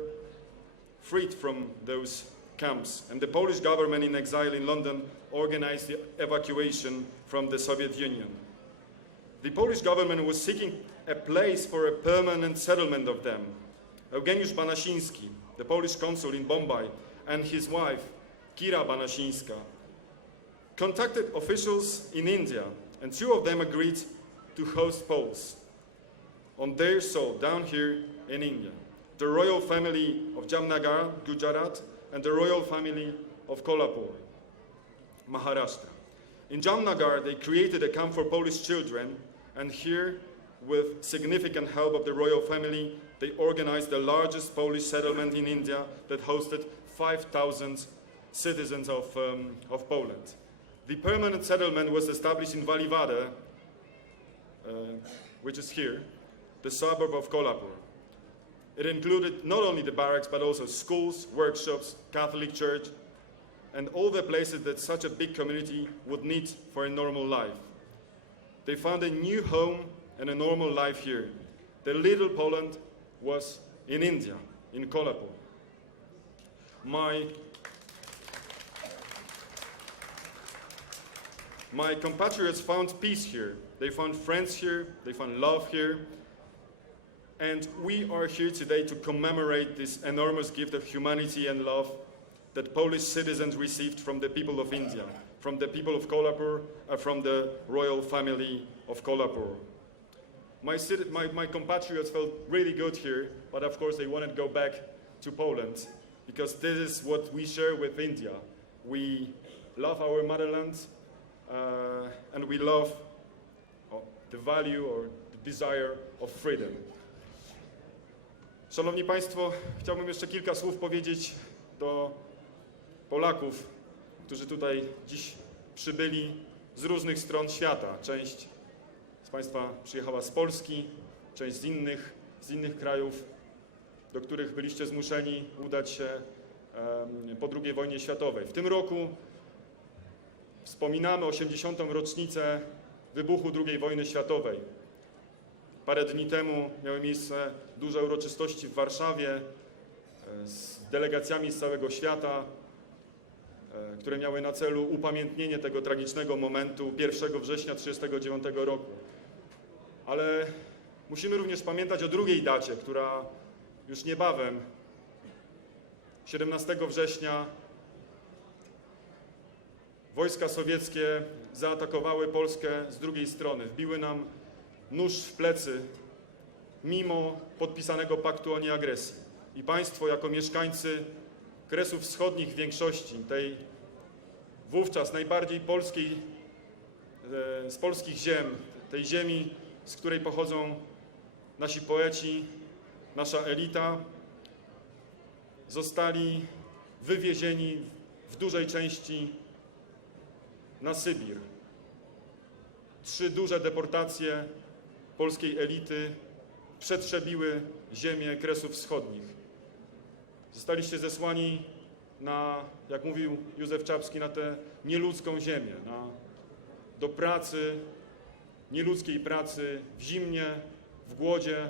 freed from those camps, and the Polish government in exile in London organized the evacuation from the Soviet Union. The Polish government was seeking a place for a permanent settlement of them. Eugeniusz Banasiński, the Polish consul in Bombay, and his wife, Kira Banasińska, contacted officials in India, and two of them agreed to host Poles on their soil down here in India. The royal family of Jamnagar, Gujarat, and the royal family of Kolhapur, Maharashtra. In Jamnagar, they created a camp for Polish children, and here, with significant help of the royal family, they organized the largest Polish settlement in India that hosted 5,000 citizens of Poland. The permanent settlement was established in Valivada, which is here, the suburb of Kolhapur. It included not only the barracks, but also schools, workshops, Catholic church, and all the places that such a big community would need for a normal life. They found a new home and a normal life here. The little Poland was in India, in Kolhapur. My compatriots found peace here. They found friends here. They found love here. And we are here today to commemorate this enormous gift of humanity and love that Polish citizens received from the people of India, from the people of Kolhapur, from the royal family of Kolhapur. My compatriots felt really good here, but of course they wanted to go back to Poland because this is what we share with India. We love our motherland and we love the value or the desire of freedom. Szanowni Państwo, chciałbym jeszcze kilka słów powiedzieć do Polaków, którzy tutaj dziś przybyli z różnych stron świata. Część z Państwa przyjechała z Polski, część z innych krajów, do których byliście zmuszeni udać się po II wojnie światowej. W tym roku wspominamy 80. rocznicę wybuchu II wojny światowej. Parę dni temu miały miejsce duże uroczystości w Warszawie z delegacjami z całego świata, które miały na celu upamiętnienie tego tragicznego momentu 1 września 1939 roku. Ale musimy również pamiętać o drugiej dacie, która już niebawem, 17 września, wojska sowieckie zaatakowały Polskę z drugiej strony. Wbiły nam nóż w plecy, mimo podpisanego paktu o nieagresji. I państwo, jako mieszkańcy Kresów Wschodnich w większości, tej wówczas najbardziej polskiej, z polskich ziem, tej ziemi, z której pochodzą nasi poeci, nasza elita, zostali wywiezieni w dużej części na Sybir. 3 duże deportacje polskiej elity przetrzebiły ziemię Kresów Wschodnich. Zostaliście zesłani na, jak mówił Józef Czapski, na tę nieludzką ziemię, do pracy, nieludzkiej pracy w zimnie, w głodzie,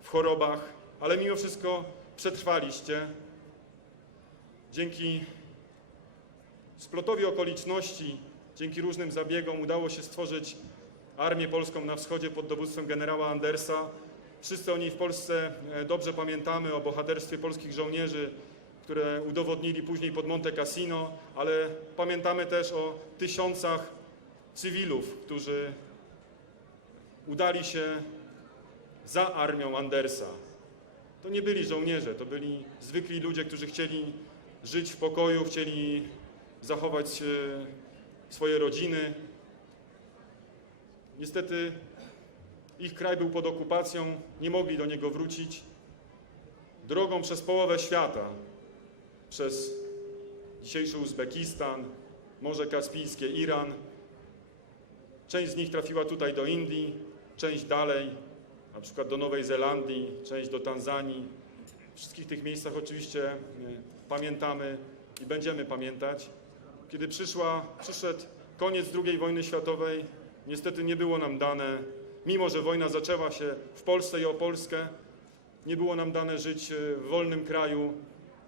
w chorobach, ale mimo wszystko przetrwaliście. Dzięki splotowi okoliczności, dzięki różnym zabiegom udało się stworzyć Armię Polską na wschodzie pod dowództwem generała Andersa. Wszyscy o niej w Polsce dobrze pamiętamy, o bohaterstwie polskich żołnierzy, które udowodnili później pod Monte Cassino, ale pamiętamy też o tysiącach cywilów, którzy udali się za armią Andersa. To nie byli żołnierze, to byli zwykli ludzie, którzy chcieli żyć w pokoju, chcieli zachować swoje rodziny. Niestety ich kraj był pod okupacją, nie mogli do niego wrócić. Drogą przez połowę świata, przez dzisiejszy Uzbekistan, Morze Kaspijskie, Iran. Część z nich trafiła tutaj do Indii, część dalej, na przykład do Nowej Zelandii, część do Tanzanii. W wszystkich tych miejscach oczywiście pamiętamy i będziemy pamiętać. Kiedy przyszedł koniec II wojny światowej, niestety nie było nam dane, mimo że wojna zaczęła się w Polsce i o Polskę, nie było nam dane żyć w wolnym kraju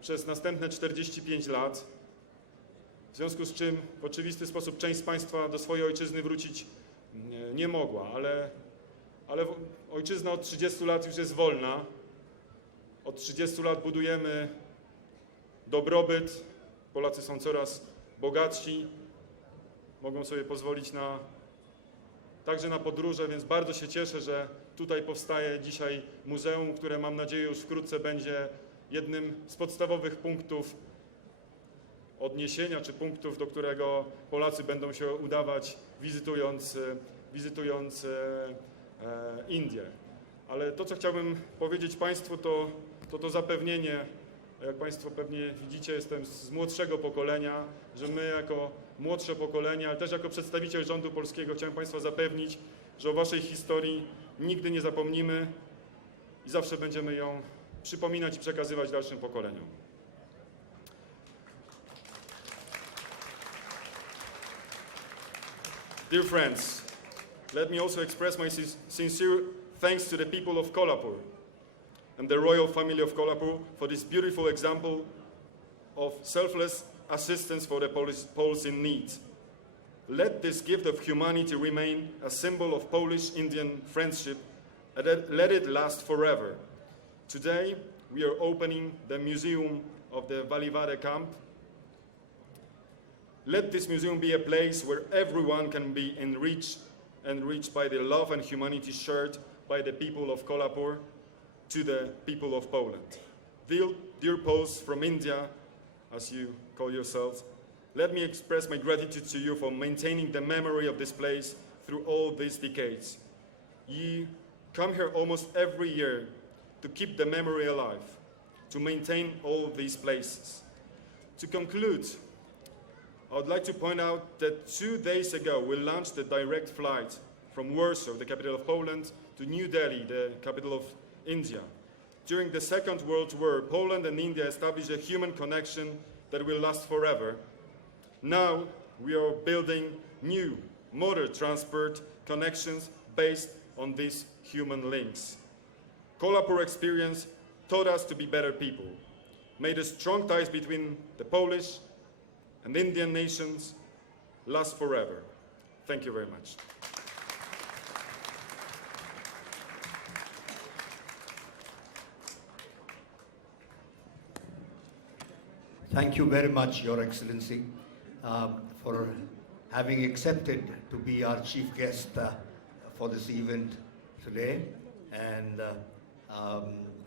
przez następne 45 lat. W związku z czym w oczywisty sposób część z Państwa do swojej ojczyzny wrócić nie mogła, ale ojczyzna od 30 lat już jest wolna. Od 30 lat budujemy dobrobyt. Polacy są coraz bogatsi, mogą sobie pozwolić także na podróże, więc bardzo się cieszę, że tutaj powstaje dzisiaj muzeum, które mam nadzieję już wkrótce będzie jednym z podstawowych punktów odniesienia, czy punktów, do którego Polacy będą się udawać, wizytując Indię. Ale to, co chciałbym powiedzieć Państwu, to zapewnienie, jak Państwo pewnie widzicie, jestem z młodszego pokolenia, że my jako młodsze pokolenie, ale też jako przedstawiciel rządu polskiego chciałem Państwa zapewnić, że o Waszej historii nigdy nie zapomnimy i zawsze będziemy ją przypominać i przekazywać dalszym pokoleniom. Dear friends, let me also express my sincere thanks to the people of Kolhapur and the royal family of Kolhapur for this beautiful example of selfless assistance for the Poles in need. Let this gift of humanity remain a symbol of Polish-Indian friendship and let it last forever. Today, we are opening the museum of the Valivare camp. Let this museum be a place where everyone can be enriched by the love and humanity shared by the people of Kolhapur to the people of Poland. Dear Poles from India, as you call yourselves, let me express my gratitude to you for maintaining the memory of this place through all these decades. You come here almost every year to keep the memory alive, to maintain all these places. To conclude, I would like to point out that 2 days ago we launched a direct flight from Warsaw, the capital of Poland, to New Delhi, the capital of India. During the Second World War, Poland and India established a human connection that will last forever. Now we are building new modern transport connections based on these human links. Kolhapur experience taught us to be better people. may the strong ties between the Polish and Indian nations last forever. Thank you very much. Thank you very much, Your Excellency, for having accepted to be our chief guest for this event today and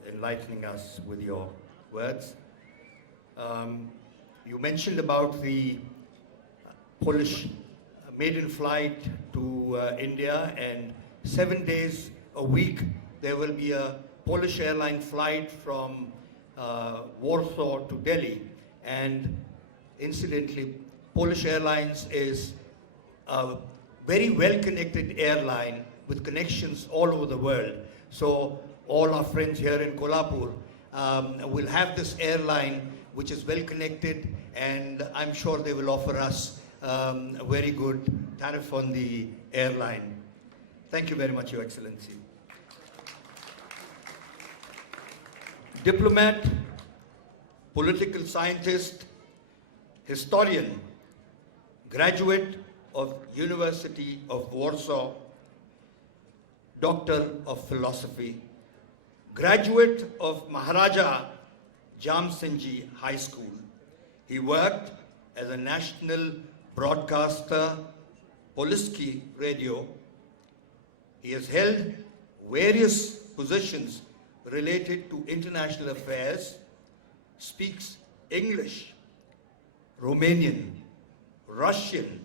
enlightening us with your words. You mentioned about the Polish maiden flight to India, and 7 days a week there will be a Polish airline flight from Warsaw to Delhi. And incidentally, Polish Airlines is a very well-connected airline with connections all over the world. So all our friends here in Kolhapur will have this airline which is well-connected, and I'm sure they will offer us a very good tariff on the airline. Thank you very much, Your Excellency. Diplomat, political scientist, historian, graduate of University of Warsaw, Doctor of Philosophy, graduate of Maharaja Jamsinji High School. He worked as a national broadcaster, Polski Radio. He has held various positions related to international affairs, speaks English, Romanian, Russian,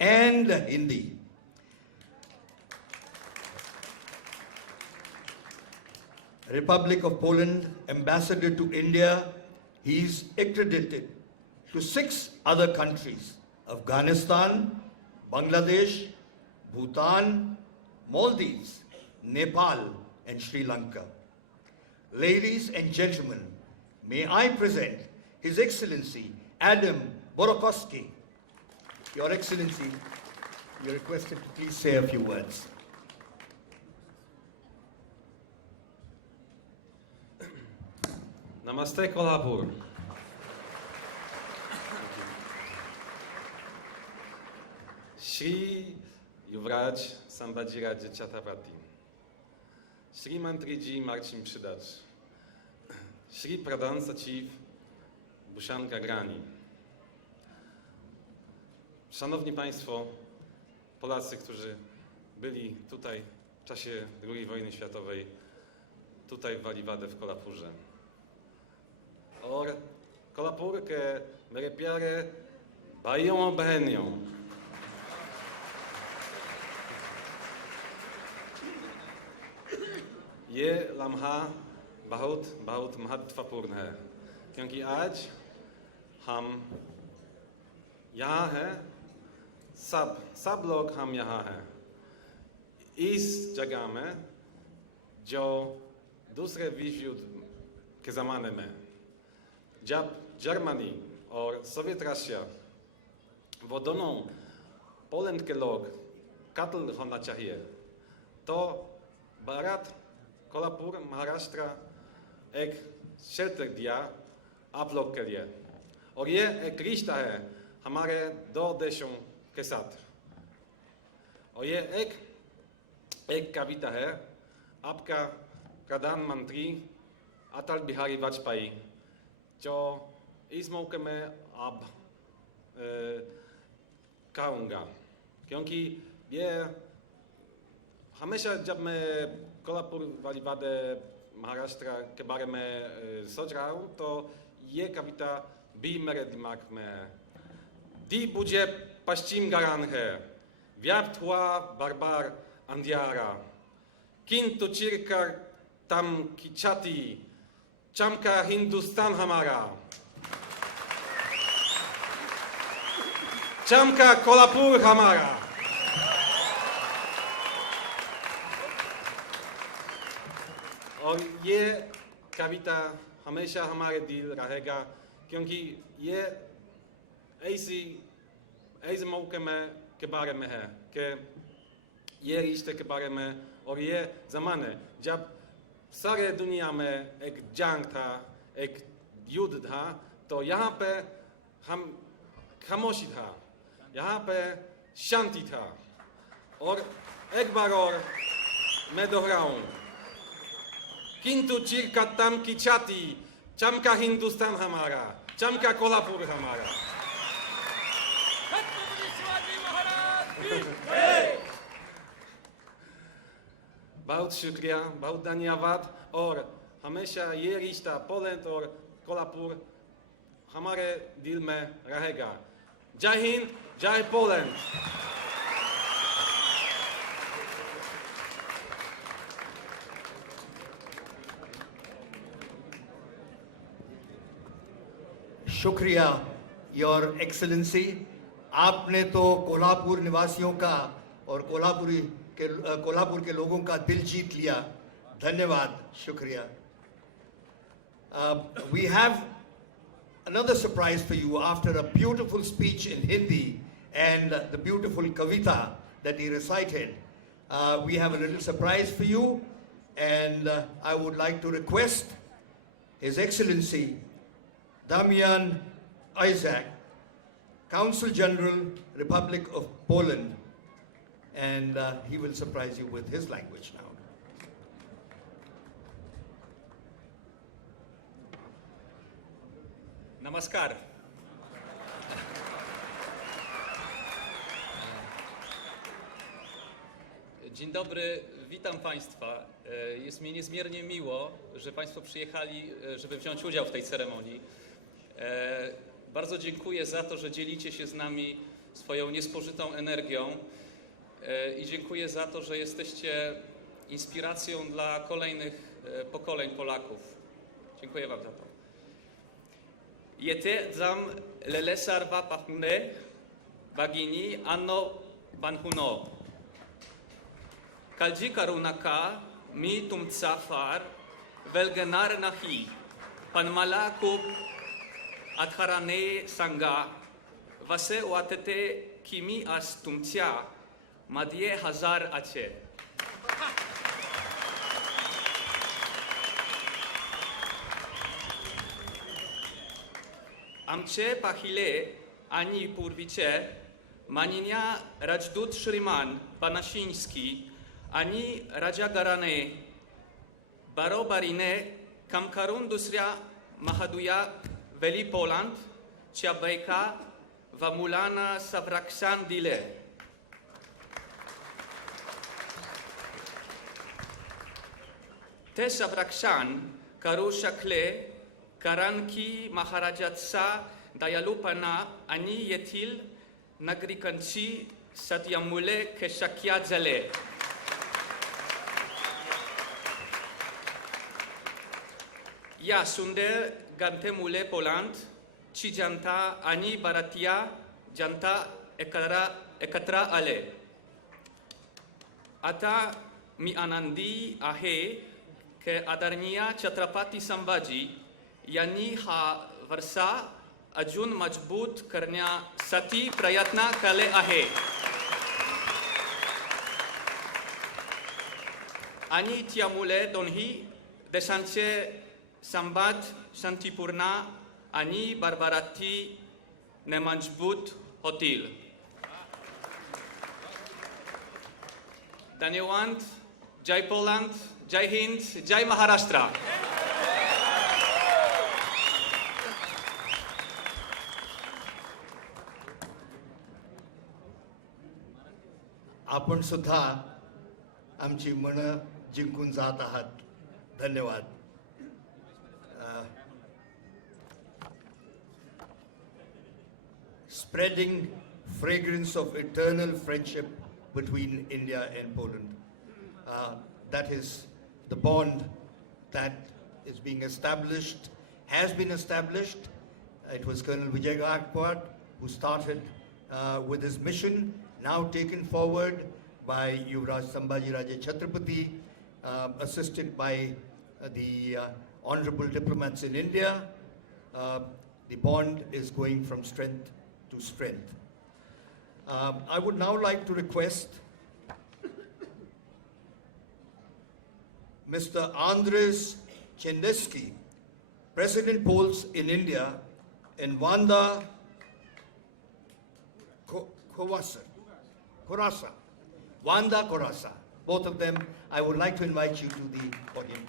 and Hindi. Republic of Poland Ambassador to India, he is accredited to 6 other countries: Afghanistan, Bangladesh, Bhutan, Maldives, Nepal, and Sri Lanka. Ladies and gentlemen, may I present His Excellency Adam Borokowski. Your Excellency, you're requested to please say a few words. Namaste Kolhapur. Shri Yuvraj Sambhajiraj Chhatrapati, Shri Mantriji Marcin Przydacz, Shri Pradhan Sachiv Bhushan Gagrani. Szanowni Państwo, Polacy, którzy byli tutaj w czasie II wojny światowej, tutaj w Valivaде w Kolhapurze. और कोल्हापुर के मेरे प्यारे भाइयों और बहनियों, ये लम्हा बहुत बहुत महत्वपूर्ण है, क्योंकि आज हम यहाँ हैं, सब लोग हम यहाँ हैं इस जगह में जो दूसरे विश्व युद्ध के ज़माने में जब जर्मनी और सोवियत रशिया वो दोनों पोलैंड के लोग कत्ल होना चाहिए, तो भारत कोल्हापुर महाराष्ट्र एक शेल्टर दिया आप लोग के लिए, और ये एक रिश्ता है हमारे दो देशों के साथ। और ये एक कविता है आपका प्रधानमंत्री अटल बिहारी वाजपेयी, जो इस मौके में अब कहूँगा, क्योंकि ये हमेशा जब मैं कोल्हापुर वालीवादे महाराष्ट्र के बारे में सोच रहा हूँ तो ये कविता भी मेरे दिमाग में है। दी बुझे पश्चिम गगन है, व्याप्त हुआ बार अंधियारा, किंतु चिरकर तम की छाती चमका हिंदुस्तान हमारा, चमका कोल्हापुर हमारा। और ये कविता हमेशा हमारे दिल रहेगा, क्योंकि ये ऐसे मौके में के बारे में है कि ये रिश्ते के बारे में, और ये ज़माने जब सारे दुनिया में एक जंग था, एक युद्ध था, तो यहाँ पे हम खामोशी था, यहाँ पे शांति था। और एक बार और मैं दोहराऊं, किंतु चिरकातम की छाती, चमका हिंदुस्तान हमारा, चमका कोल्हापुर हमारा। बहुत शुक्रिया, बहुत धन्यवाद। और हमेशा ये रिश्ता पोलैंड और कोल्हापुर हमारे दिल में रहेगा। जय हिंद, जय पोलैंड। शुक्रिया योर एक्सेलेंसी। आपने तो कोल्हापुर निवासियों का और कोल्हापुर के लोगों का दिल जीत लिया। धन्यवाद, शुक्रिया। We have another surprise for you. After a beautiful speech in Hindi and the beautiful kavita that he recited, we have a little surprise for you, and I would like to request His Excellency Damian Isaac, Consul General, Republic of Poland, and he will surprise you with his language now. Namaskar. Dzień dobry, witam Państwa. Jest mi niezmiernie miło, że Państwo przyjechali, żeby wziąć udział w tej ceremonii. Bardzo dziękuję za to, że dzielicie się z nami swoją niespożytą energią i dziękuję za to, że jesteście inspiracją dla kolejnych pokoleń Polaków. Dziękuję Wam za to. Jete zam lelesarva pachne bagini anno banhuno. Kalji karunaka mi tumtsafar velganar nahi panmala kup adharane sanga vase watete kimi as tumtya madye hazar ache. आमचे पाहिले आणि पूर्वीचे माननीय राजदूत श्रीमान Panaszyński आणि राजा घराणे बरोबरीने काम करून दुसऱ्या महायुद्धात वेली पोलंड च्या बायका व मुलांना संरक्षण दिले. ते संरक्षण करू शकले कारण की महाराजाचा दयाळूपणा आणि येथील नागरिकांची सत्यामुळे हे शक्य झाले. या सुंदर ग्रंथामुळे पोलंडची जनता आणि भारतीय जनता एकत्र आले. आता मी आनंदी आहे की आदरणीय छत्रपती संभाजी यांनी हा वारसा अजून मजबूत करण्यासाठी प्रयत्न केले आहे आणि त्यामुळे दोन्ही देशांचे संबंध शांतिपूर्ण आणि भरभराटीने मजबूत होतील. धन्यवाद. जय पोलंड, जय हिंद, जय महाराष्ट्र. आपण सुद्धा आमची मन जिंकून जात आहात. धन्यवाद. Spreading fragrance of eternal friendship between India and Poland. That is the bond that is being established, has been established. It was Colonel Vijay Gaikwad who started with his mission, now taken forward by Yuvraj Sambhaji Raje Chhatrapati, assisted by the honorable diplomats in India. The bond is going from strength to strength. I would now like to request Mr. Andres Chendeski, President polls in India and Wanda Kurasa. Wanda Kurasa. Both of them, I would like to invite you to the podium.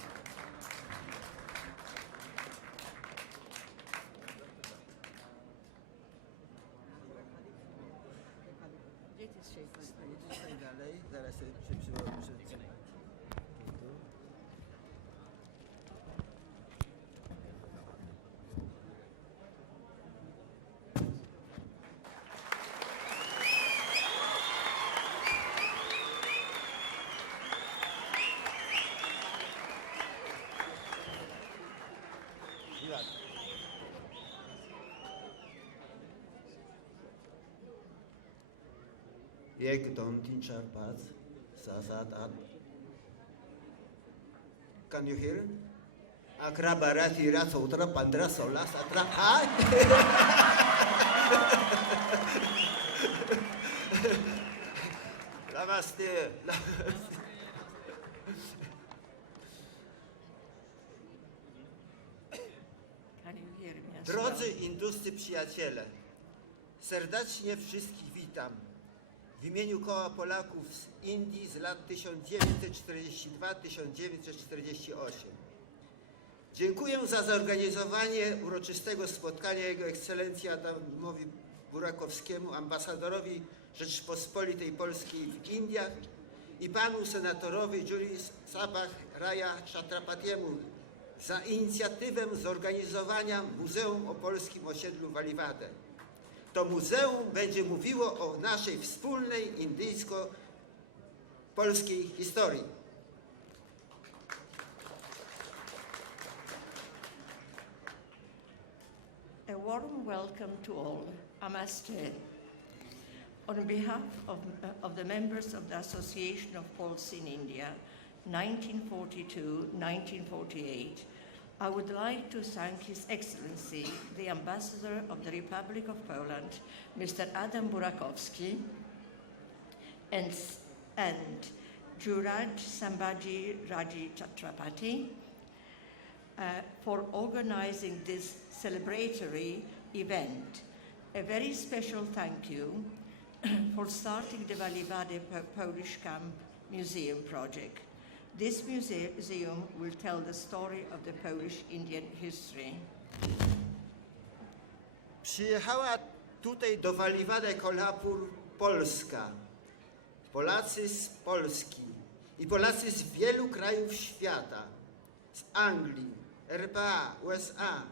एक दोन तीन चार पाच सहा सात आठ. Can you hear? 11 12 13 14 15 16 17. Namaste. Drodzy induscy przyjaciele, serdecznie wszystkich witam. W imieniu Koła Polaków z Indii z lat 1942-1948. Dziękuję za zorganizowanie uroczystego spotkania Jego Ekscelencji Adamowi Burakowskiemu, ambasadorowi Rzeczypospolitej Polskiej w Indiach i panu senatorowi Julius Sabah Raya Chhatrapatiemu za inicjatywę zorganizowania Muzeum o Polskim Osiedlu Waliwadę. To muzeum będzie mówiło o naszej wspólnej indyjsko-polskiej historii. A warm welcome to all. Namaste. On behalf of the members of the Association of Poles in India, 1942-1948, I would like to thank His Excellency, the Ambassador of the Republic of Poland, Mr. Adam Burakowski, and Juraj Sambhaji Raji Chhatrapati for organizing this celebratory event. A very special thank you for starting the Waliwade Polish Camp Museum project. This museum will tell the story of the Polish-Indian history. Przyjechała tutaj do Waliwade Kolhapur Polska, Polacy z Polski i Polacy z wielu krajów świata, z Anglii, RPA, USA,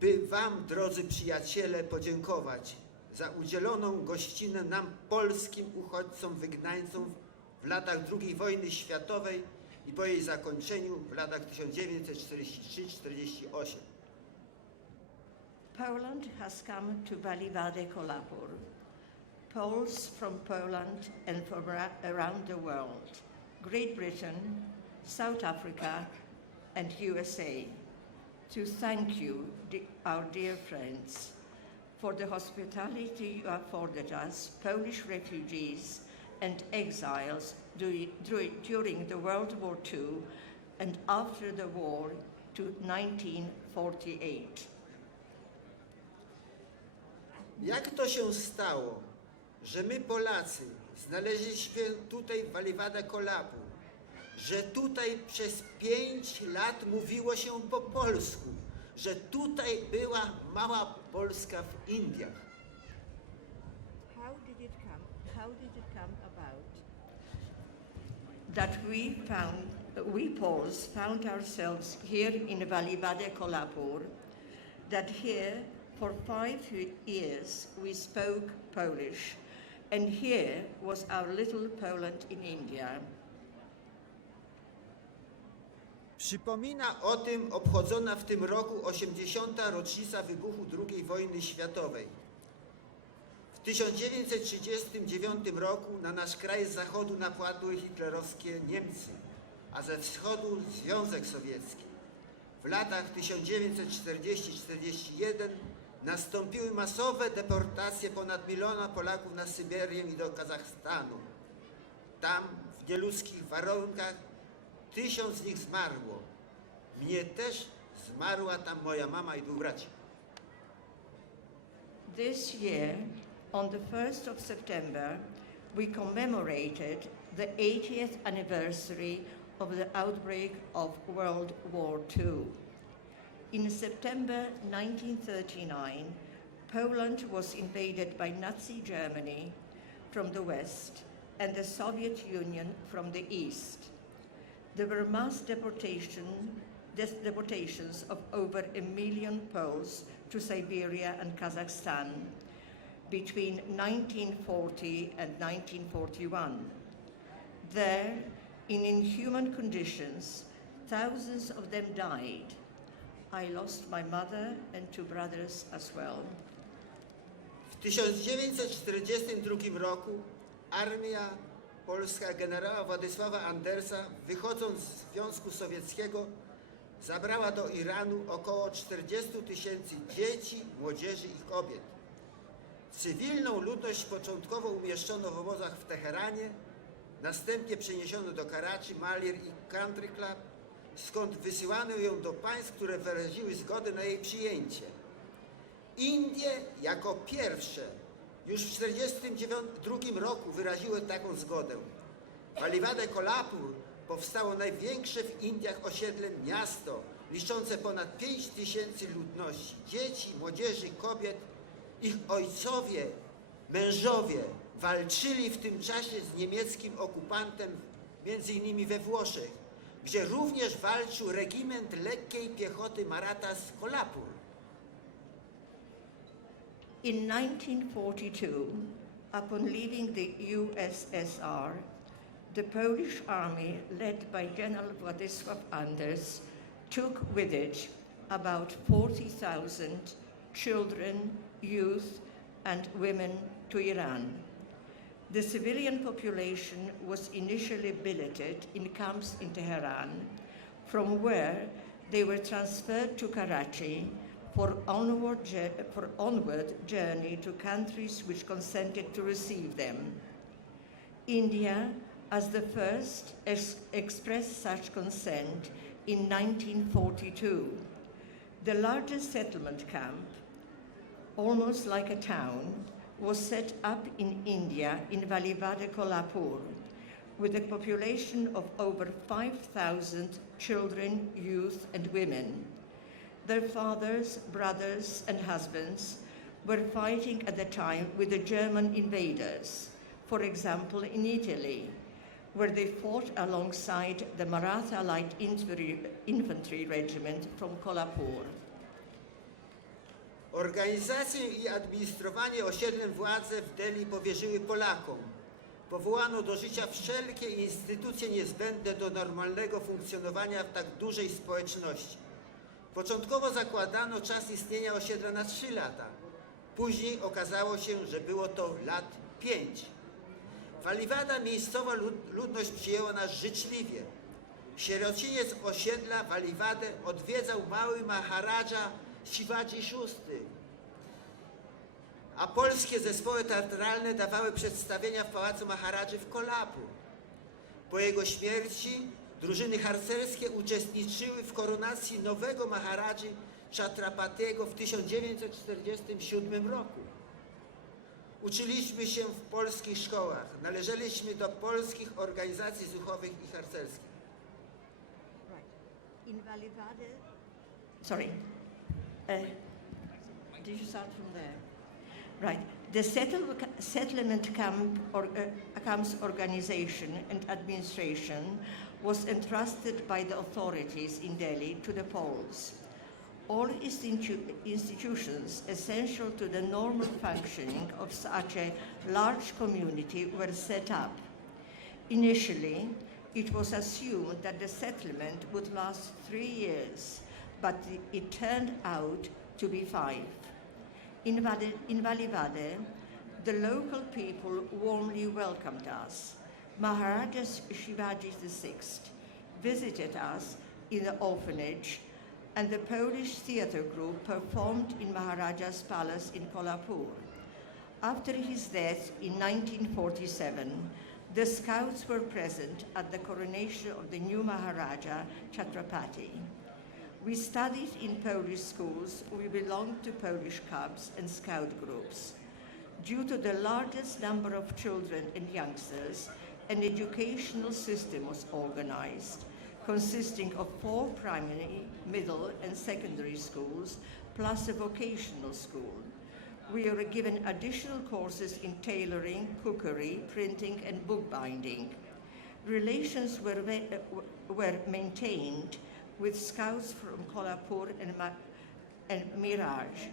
by wam, drodzy przyjaciele, podziękować za udzieloną gościnę nam, polskim uchodźcom, wygnańcom w latach II wojny światowej i po jej zakończeniu w latach 1943-48. Poland has come to Waliwade Kolhapur. Poles from Poland and from around the world, Great Britain, South Africa and USA, to thank you, our dear friends, for the hospitality you afforded us, Polish refugees and exiles during the World War II and after the war to 1948. Jak to się stało, że my Polacy znaleźliśmy tutaj w Waliwade Kolhapur, że tutaj przez 5 lat mówiło się po polsku, że tutaj była mała Polska w Indiach? How did it come about that we Poles found ourselves here in Waliwade Kolhapur, that here for 5 years we spoke Polish, and here was our little Poland in India. Przypomina o tym obchodzona w tym roku 80. rocznica wybuchu II wojny światowej. W 1939 roku na nasz kraj z zachodu napadły hitlerowskie Niemcy, a ze wschodu Związek Sowiecki. W latach 1940-41 nastąpiły masowe deportacje ponad 1 miliona Polaków na Syberię i do Kazachstanu. Tam w nieludzkich warunkach 1000 z nich zmarło. Mnie też Zmarła tam moja mama i 2 braci. This year, on the 1st of September, we commemorated the 80th anniversary of the outbreak of World War II. In September 1939, Poland was invaded by Nazi Germany from the west and the Soviet Union from the east. There were mass deportations of over 1 million Poles to Siberia and Kazakhstan between 1940 and 1941. There, in inhuman conditions, thousands of them died. I lost my mother and 2 brothers as well. W 1942 roku armia polska generała Władysława Andersa, wychodząc z Związku Sowieckiego, zabrała do Iranu około 40 000 dzieci, młodzieży i kobiet. Cywilną ludność początkowo umieszczono w obozach w Teheranie, następnie przeniesiono do Karachi, Malir i Country Club, skąd wysyłano ją do państw, które wyraziły zgodę na jej przyjęcie. Indie jako pierwsze już w 1942 roku wyraziły taką zgodę. W Aliwade Kolhapur powstało największe w Indiach osiedle miasto, liczące ponad 5 000 ludności, dzieci, młodzieży, kobiet. Ich ojcowie, mężowie walczyli w tym czasie z niemieckim okupantem, między innymi we Włoszech, gdzie również walczył regiment lekkiej piechoty Maratha z Kolhapur. In 1942, upon leaving the USSR, the Polish army, led by General Władysław Anders, took with it about 40,000 children, youth, and women to Iran. The civilian population was initially billeted in camps in Tehran, from where they were transferred to Karachi for onward journey to countries which consented to receive them. India, as the first, expressed such consent in 1942. The largest settlement camp, almost like a town, was set up in India in Valivade Kolhapur, with a population of over 5,000 children, youth, and women. Their fathers, brothers, and husbands were fighting at the time with the German invaders, for example, in Italy, where they fought alongside the Maratha Light Infantry Regiment from Kolhapur. Organizację i administrowanie osiedlem władze w Delhi powierzyły Polakom. Powołano do życia wszelkie instytucje niezbędne do normalnego funkcjonowania w tak dużej społeczności. Początkowo zakładano czas istnienia osiedla na 3 lata. Później okazało się, że było to lat 5. Walivada miejscowa ludność przyjęła nas życzliwie. Sierociniec osiedla Waliwadę odwiedzał mały Maharadża Shivaji VI, a polskie zespoły teatralne dawały przedstawienia w pałacu Maharadży w Kolhapur. Po jego śmierci drużyny harcerskie uczestniczyły w koronacji nowego Maharadży Chhatrapatiego w 1947 roku. Uczyliśmy się w polskich szkołach, należeliśmy do polskich organizacji duchowych i harcerskich. In Valivade, did you start from there? Right. The settlement camp's organization and administration was entrusted by the authorities in Delhi to the Poles. All institutions essential to the normal functioning of such a large community were set up. Initially, it was assumed that the settlement would last 3 years, but it turned out to be 5. In Valivade, the local people warmly welcomed us. Maharaja Shivaji VI visited us in the orphanage, and the Polish theater group performed in Maharaja's palace in Kolhapur. After his death in 1947, the scouts were present at the coronation of the new Maharaja Chhatrapati. We studied in Polish schools. We belonged to Polish clubs and scout groups. Due to the largest number of children and youngsters, an educational system was organized, consisting of 4 primary, middle, and secondary schools, plus a vocational school. We were given additional courses in tailoring, cookery, printing, and bookbinding. Relations were maintained with scouts from Kolhapur and Miraj.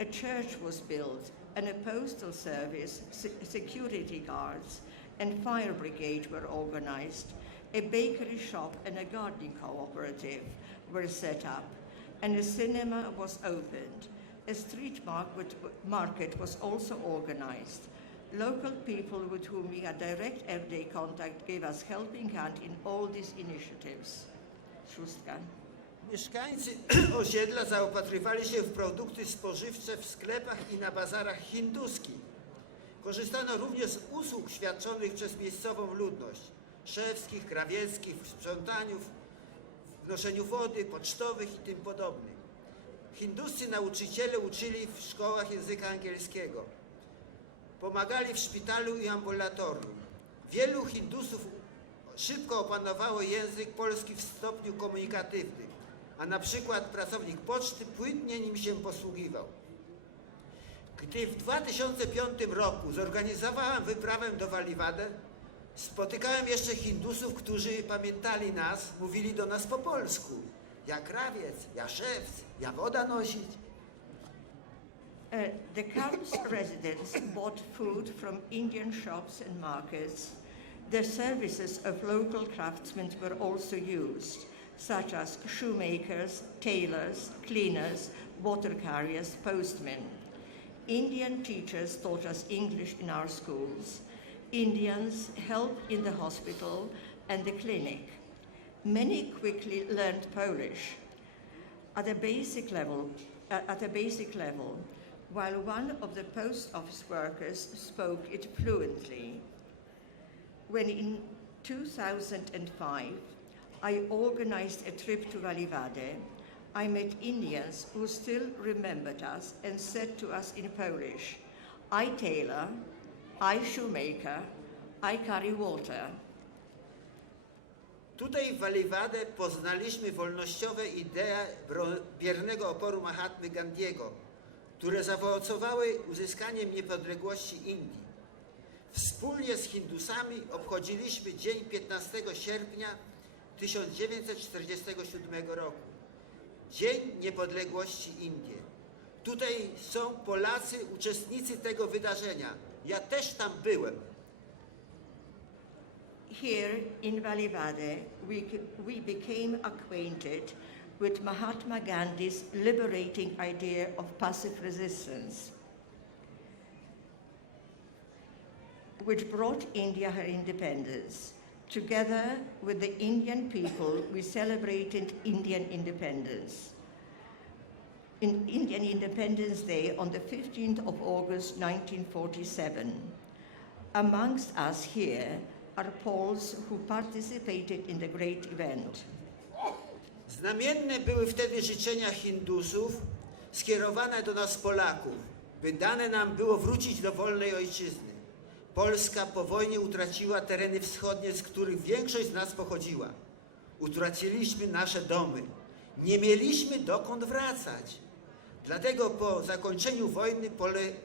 A church was built, and a postal service, security guards, and fire brigade were organized. A bakery shop and a gardening cooperative were set up, and a cinema was opened. A street market was also organized. Local people with whom we had direct everyday contact gave us helping hand in all these initiatives. Szóstka. Mieszkańcy osiedla zaopatrywali się w produkty spożywcze w sklepach i na bazarach hinduskich. Korzystano również z usług świadczonych przez miejscową ludność, szewskich, krawieckich, w sprzątaniu, w noszeniu wody, pocztowych i tym podobnych. Hinduscy nauczyciele uczyli w szkołach języka angielskiego. Pomagali w szpitalu i ambulatorium. Wielu Hindusów szybko opanowało język polski w stopniu komunikatywnym, a na przykład pracownik poczty płynnie nim się posługiwał. Gdy w 2005 roku zorganizowałem wyprawę do Vallivady, spotykałem jeszcze Hindusów, którzy pamiętali nas, mówili do nas po polsku. Ja krawiec, ja szewc, ja woda nosić. The camp's residents bought food from Indian shops and markets. The services of local craftsmen were also used, such as shoemakers, tailors, cleaners, water carriers, postmen. Indian teachers taught us English in our schools. Indians helped in the hospital and the clinic. Many quickly learned Polish at a basic level, while one of the post office workers spoke it fluently. When in 2005, I organized a trip to Vallivady, I met Indians who still remembered us and said to us in Polish, I tailor, I shoemaker, I carry water. Tutaj w Vallivady poznaliśmy wolnościowe idee biernego oporu Mahatmy Gandiego, które zaowocowały uzyskaniem niepodległości Indii. Wspólnie z Hindusami obchodziliśmy dzień 15 sierpnia 1947 roku. Dzień Niepodległości Indii. Tutaj są Polacy, uczestnicy tego wydarzenia. Ja też tam byłem. Here in Vallivady, we became acquainted with Mahatma Gandhi's liberating idea of passive resistance, which brought India her independence. Together with the Indian people, we celebrated Indian Independence Day on the 15th of August 1947. Amongst us here are Poles who participated in the great event. Znamienne były wtedy życzenia Hindusów skierowane do nas Polaków, by dane nam było wrócić do wolnej ojczyzny. Polska po wojnie utraciła tereny wschodnie, z których większość z nas pochodziła. Utraciliśmy nasze domy. Nie mieliśmy dokąd wracać. Dlatego po zakończeniu wojny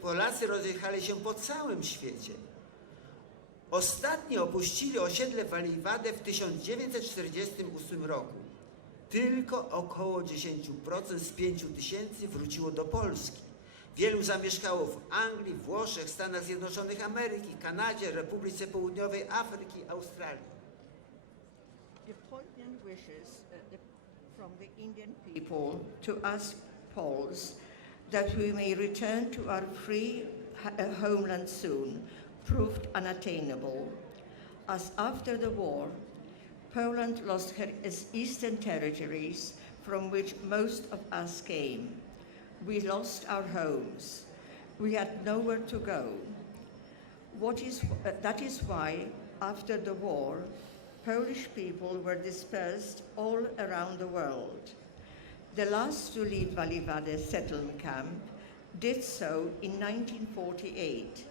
Polacy rozjechali się po całym świecie. Ostatnio opuścili osiedle Vallivady w 1948 roku. Tylko około 10% z 5 000 wróciło do Polski. Wielu zamieszkało w Anglii, Włoszech, Stanach Zjednoczonych Ameryki, Kanadzie, Republice Południowej Afryki, Australii. The poignant wishes from the Indian people to us Poles that we may return to our free homeland soon proved unattainable, as after the war, Poland lost her eastern territories from which most of us came. We lost our homes. We had nowhere to go. That is why, after the war, Polish people were dispersed all around the world. The last to leave Valivade settlement camp did so in 1948.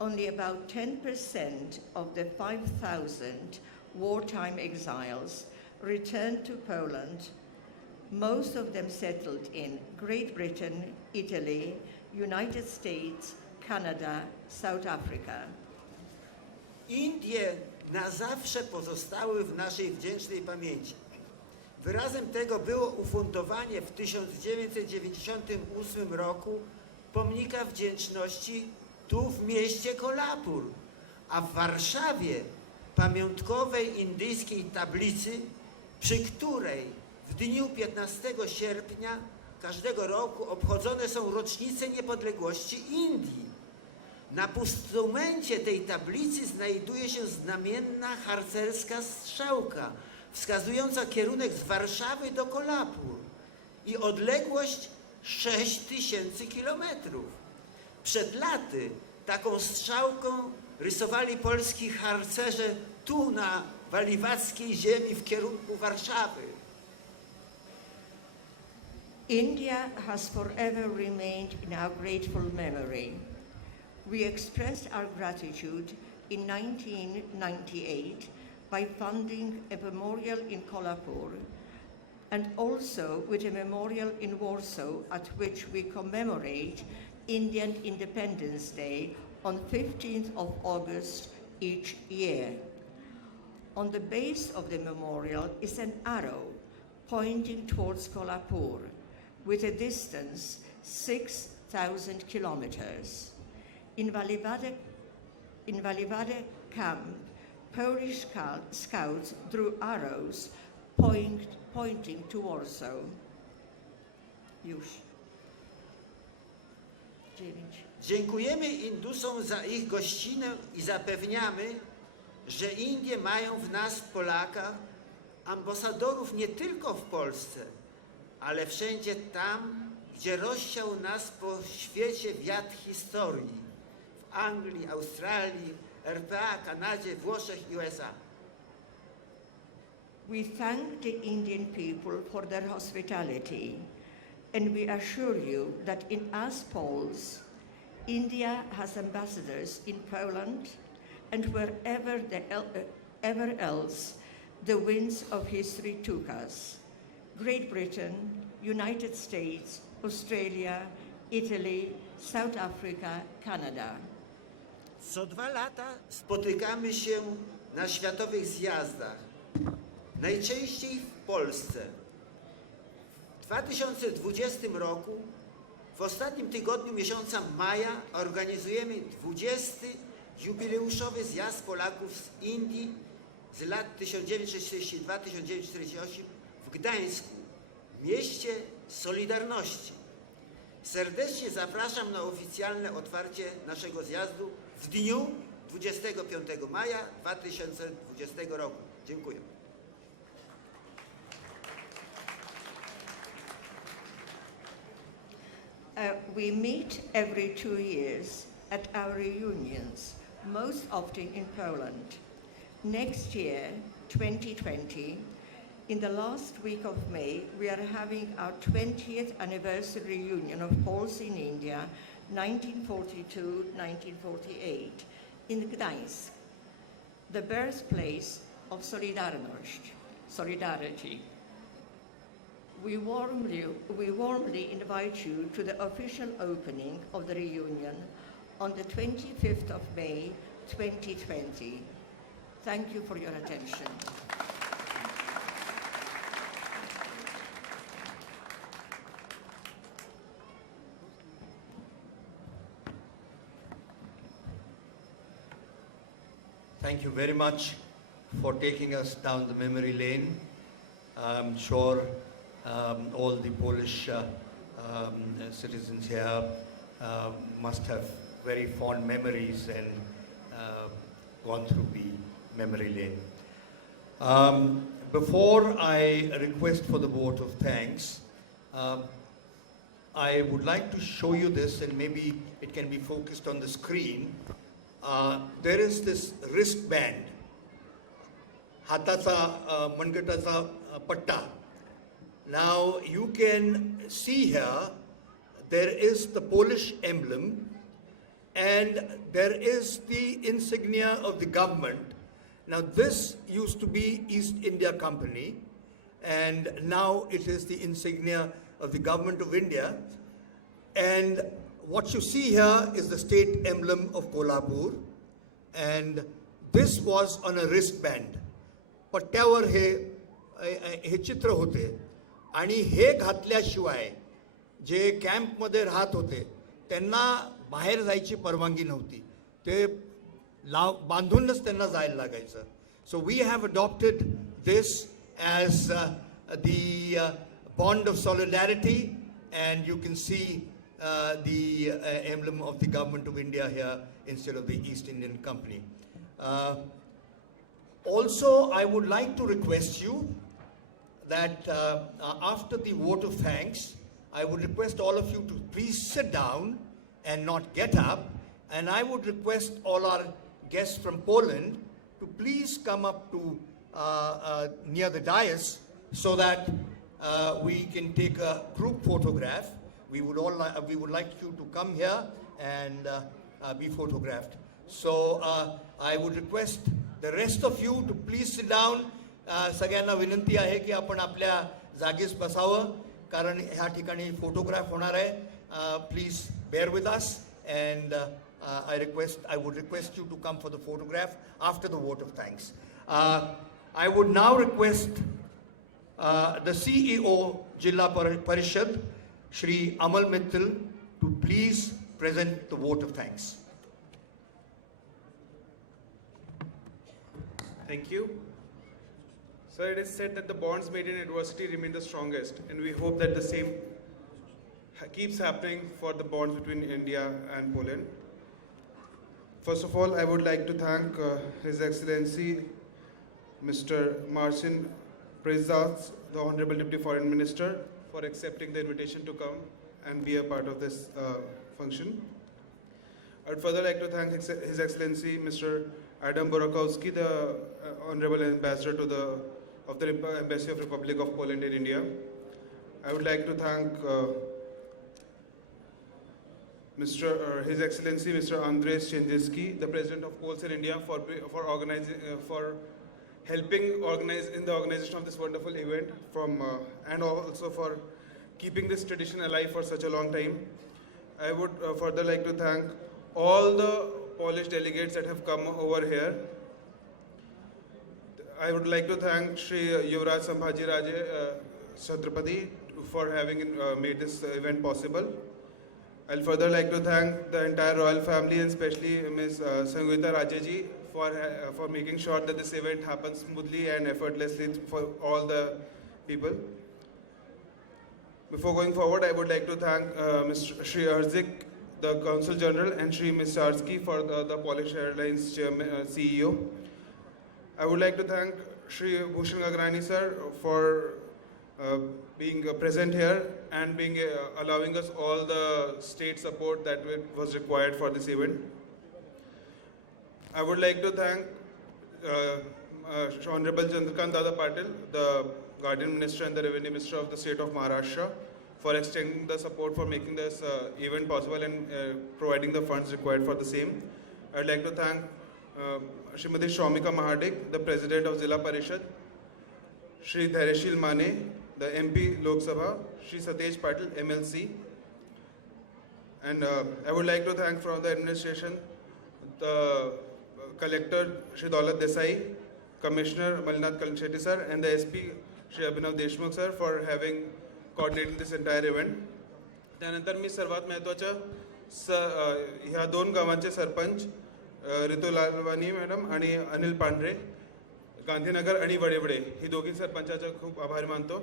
Only about 10% of the 5,000 wartime exiles returned to Poland, most of them settled in Great Britain, Italy, United States, Canada, South Africa. Indie na zawsze pozostały w naszej wdzięcznej pamięci. Wyrazem tego było ufundowanie w 1998 roku pomnika wdzięczności tu w mieście Kolhapur, a w Warszawie pamiątkowej indyjskiej tablicy, przy której w dniu 15 sierpnia każdego roku obchodzone są rocznice niepodległości Indii. Na postumencie tej tablicy znajduje się znamienna harcerska strzałka wskazująca kierunek z Warszawy do Kolhapur i odległość 6000 kilometrów. Przed laty taką strzałką rysowali polski harcerze tu na waliwadzkiej ziemi w kierunku Warszawy. India has forever remained in our grateful memory. We expressed our gratitude in 1998 by funding a memorial in Kolhapur and also with a memorial in Warsaw at which we commemorate Indian Independence Day on 15th of August each year. On the base of the memorial is an arrow pointing towards Kolhapur with a distance 6,000 kilometers. In Valivade camp, Polish scouts drew arrows pointing to Warsaw. Już. 9. Dziękujemy Indusom za ich gościnę i zapewniamy, że Indie mają w nas, Polakach, ambasadorów nie tylko w Polsce, ale wszędzie tam, gdzie rozsiał nas po świecie wiatr historii. W Anglii, Australii, RPA, Kanadzie, Włoszech i USA. We thank the Indian people for their hospitality, and we assure you that in us Poles, India has ambassadors in Poland and wherever ever else the winds of history took us. Great Britain, United States, Australia, Italy, South Africa, Canada. Co 2 lata spotykamy się na światowych zjazdach, najczęściej w Polsce. W 2020 roku, w ostatnim tygodniu miesiąca maja, organizujemy 20. jubileuszowy zjazd Polaków z Indii z lat 1942-1948 w Gdańsku, mieście Solidarności. Serdecznie zapraszam na oficjalne otwarcie naszego zjazdu w dniu 25 maja 2020 roku. Dziękuję. We meet every 2 years at our reunions, most often in Poland. Next year, 2020, in the last week of May, we are having our 20th anniversary reunion of Poles in India, 1942-1948, in Gdańsk, the birthplace of solidarity. We warmly invite you to the official opening of the reunion on the 25th of May, 2020. Thank you for your attention. Thank you very much for taking us down the memory lane. I'm sure all the Polish citizens here must have very fond memories and gone through the memory lane. Before I request for the vote of thanks, I would like to show you this, and maybe it can be focused on the screen. There is this wristband, हाताचा मनगटाचा पट्टा. Now you can see here, there is the Polish emblem and there is the insignia of the government. Now this used to be East India Company and now it is the insignia of the government of India. And what you see here is the state emblem of Kolhapur, and this was on a wristband. पट्ट्यावर हे चित्र होते आणि हे घातल्याशिवाय जे कॅम्पमध्ये राहत होते त्यांना बाहेर जायची परवानगी नव्हती, ते बांधूनच त्यांना जायला लागायचं. So we have adopted this as the bond of solidarity, and you can see the emblem of the government of India here instead of the East Indian Company. Also, I would like to request you that after the vote of thanks, I would request all of you to please sit down and not get up, and I would request all our guests from Poland to please come up to near the dais so that we can take a group photograph. We would like you to come here and be photographed. So I would request the rest of you to please sit down. सगळ्यांना विनंती आहे की आपण आपल्या जागेस बसावं कारण ह्या ठिकाणी फोटोग्राफ होणार आहे. Please bear with us, and I would request you to come for the photograph after the vote of thanks. I would now request the CEO Jilla Parishad, Shri Amal Mittal, to please present the vote of thanks. Thank you. So it is said that the bonds made in adversity remain the strongest, and we hope that the same keeps happening for the bonds between India and Poland. First of all, I would like to thank His Excellency Mr. Marcin Prezas, the Honorable Deputy Foreign Minister, for accepting the invitation to come and be a part of this function. I would further like to thank His Excellency Mr. Adam Borakowski, the Honorable Ambassador of the Embassy of Republic of Poland in India. I would like to thank His Excellency Mr. Andrzej Szczędziecki, the President of Poles in India, for helping organize in the organization of this wonderful event, and also for keeping this tradition alive for such a long time. I would further like to thank all the Polish delegates that have come over here. I would like to thank Shri Yuvraj Sambhaji Raje Chhatrapati for having made this event possible. I'll further like to thank the entire royal family, and especially Ms. Sangeeta Rajeji for making sure that this event happens smoothly and effortlessly for all the people. Before going forward, I would like to thank Mr. Shri Arzik, the Consul General, and Shri Ms. Sarsky for the Polish Airlines CEO. I would like to thank Shri Bhushan Gagrani sir for being present here and allowing us all the state support that was required for this event. I would like to thank Honorable Chandrakant Dada Patil, the Guardian Minister and the Revenue Minister of the state of Maharashtra, for extending the support for making this event possible and providing the funds required for the same. I would like to thank Srimati Shramika Mahadik, the President of Zilla Parishad, Shri Dhaireshil Mane, the MP Lok Sabha, Shri Satej Patil, MLC. And I would like to thank from the administration the Collector Shri Daulat Desai, Commissioner Malinath Kalshetty sir, and the SP Shri Abhinav Deshmukh sir for having coordinated this entire event. त्यानंतर मी सर्वात महत्त्वाच्या ह्या दोन गावांचे sarpanch Ritu Lalwani madam आणि अनिल पांढरे, गांधीनगर आणि वडेवडे ही दोघी सरपंचाचा खूप आभार मानतो.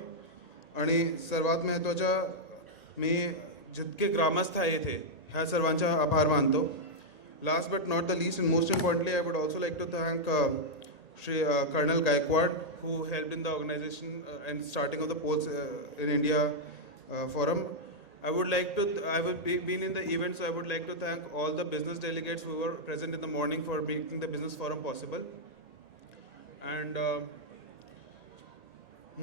आणि सर्वात महत्त्वाच्या मी जितके ग्रामस्थ आहे येथे ह्या सर्वांचा आभार मानतो. Last but not the least, and most importantly, I would also like to thank Shri Colonel Gaikwad, who helped in the organization and starting of the Poles in India forum. I would been in the event, so I would like to thank all the business delegates who were present in the morning for making the business forum possible. And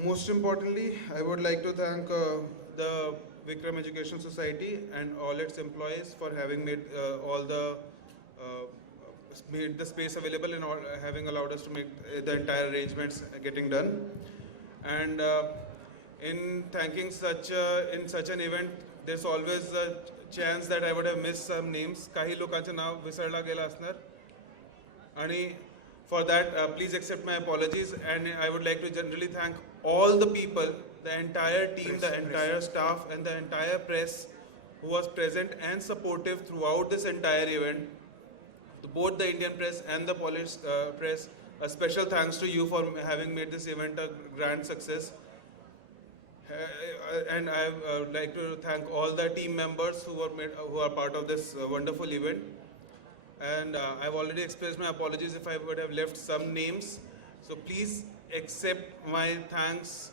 Most importantly, I would like to thank the Vikram Education Society and all its employees for having made made the space available and having allowed us to make the entire arrangements getting done. And in thanking in such an event, there's always a chance that I would have missed some names. काही लोकांचं नाव विसरला गेला असणार. आणि for that, please accept my apologies, and I would like to generally thank all the people, the entire team, the entire staff, and the entire press who was present and supportive throughout this entire event. Both the Indian press and the Polish press, a special thanks to you for having made this event a grand success. And I would like to thank all the team members who are part of this wonderful event. And I've already expressed my apologies if I would have left some names. So please accept my thanks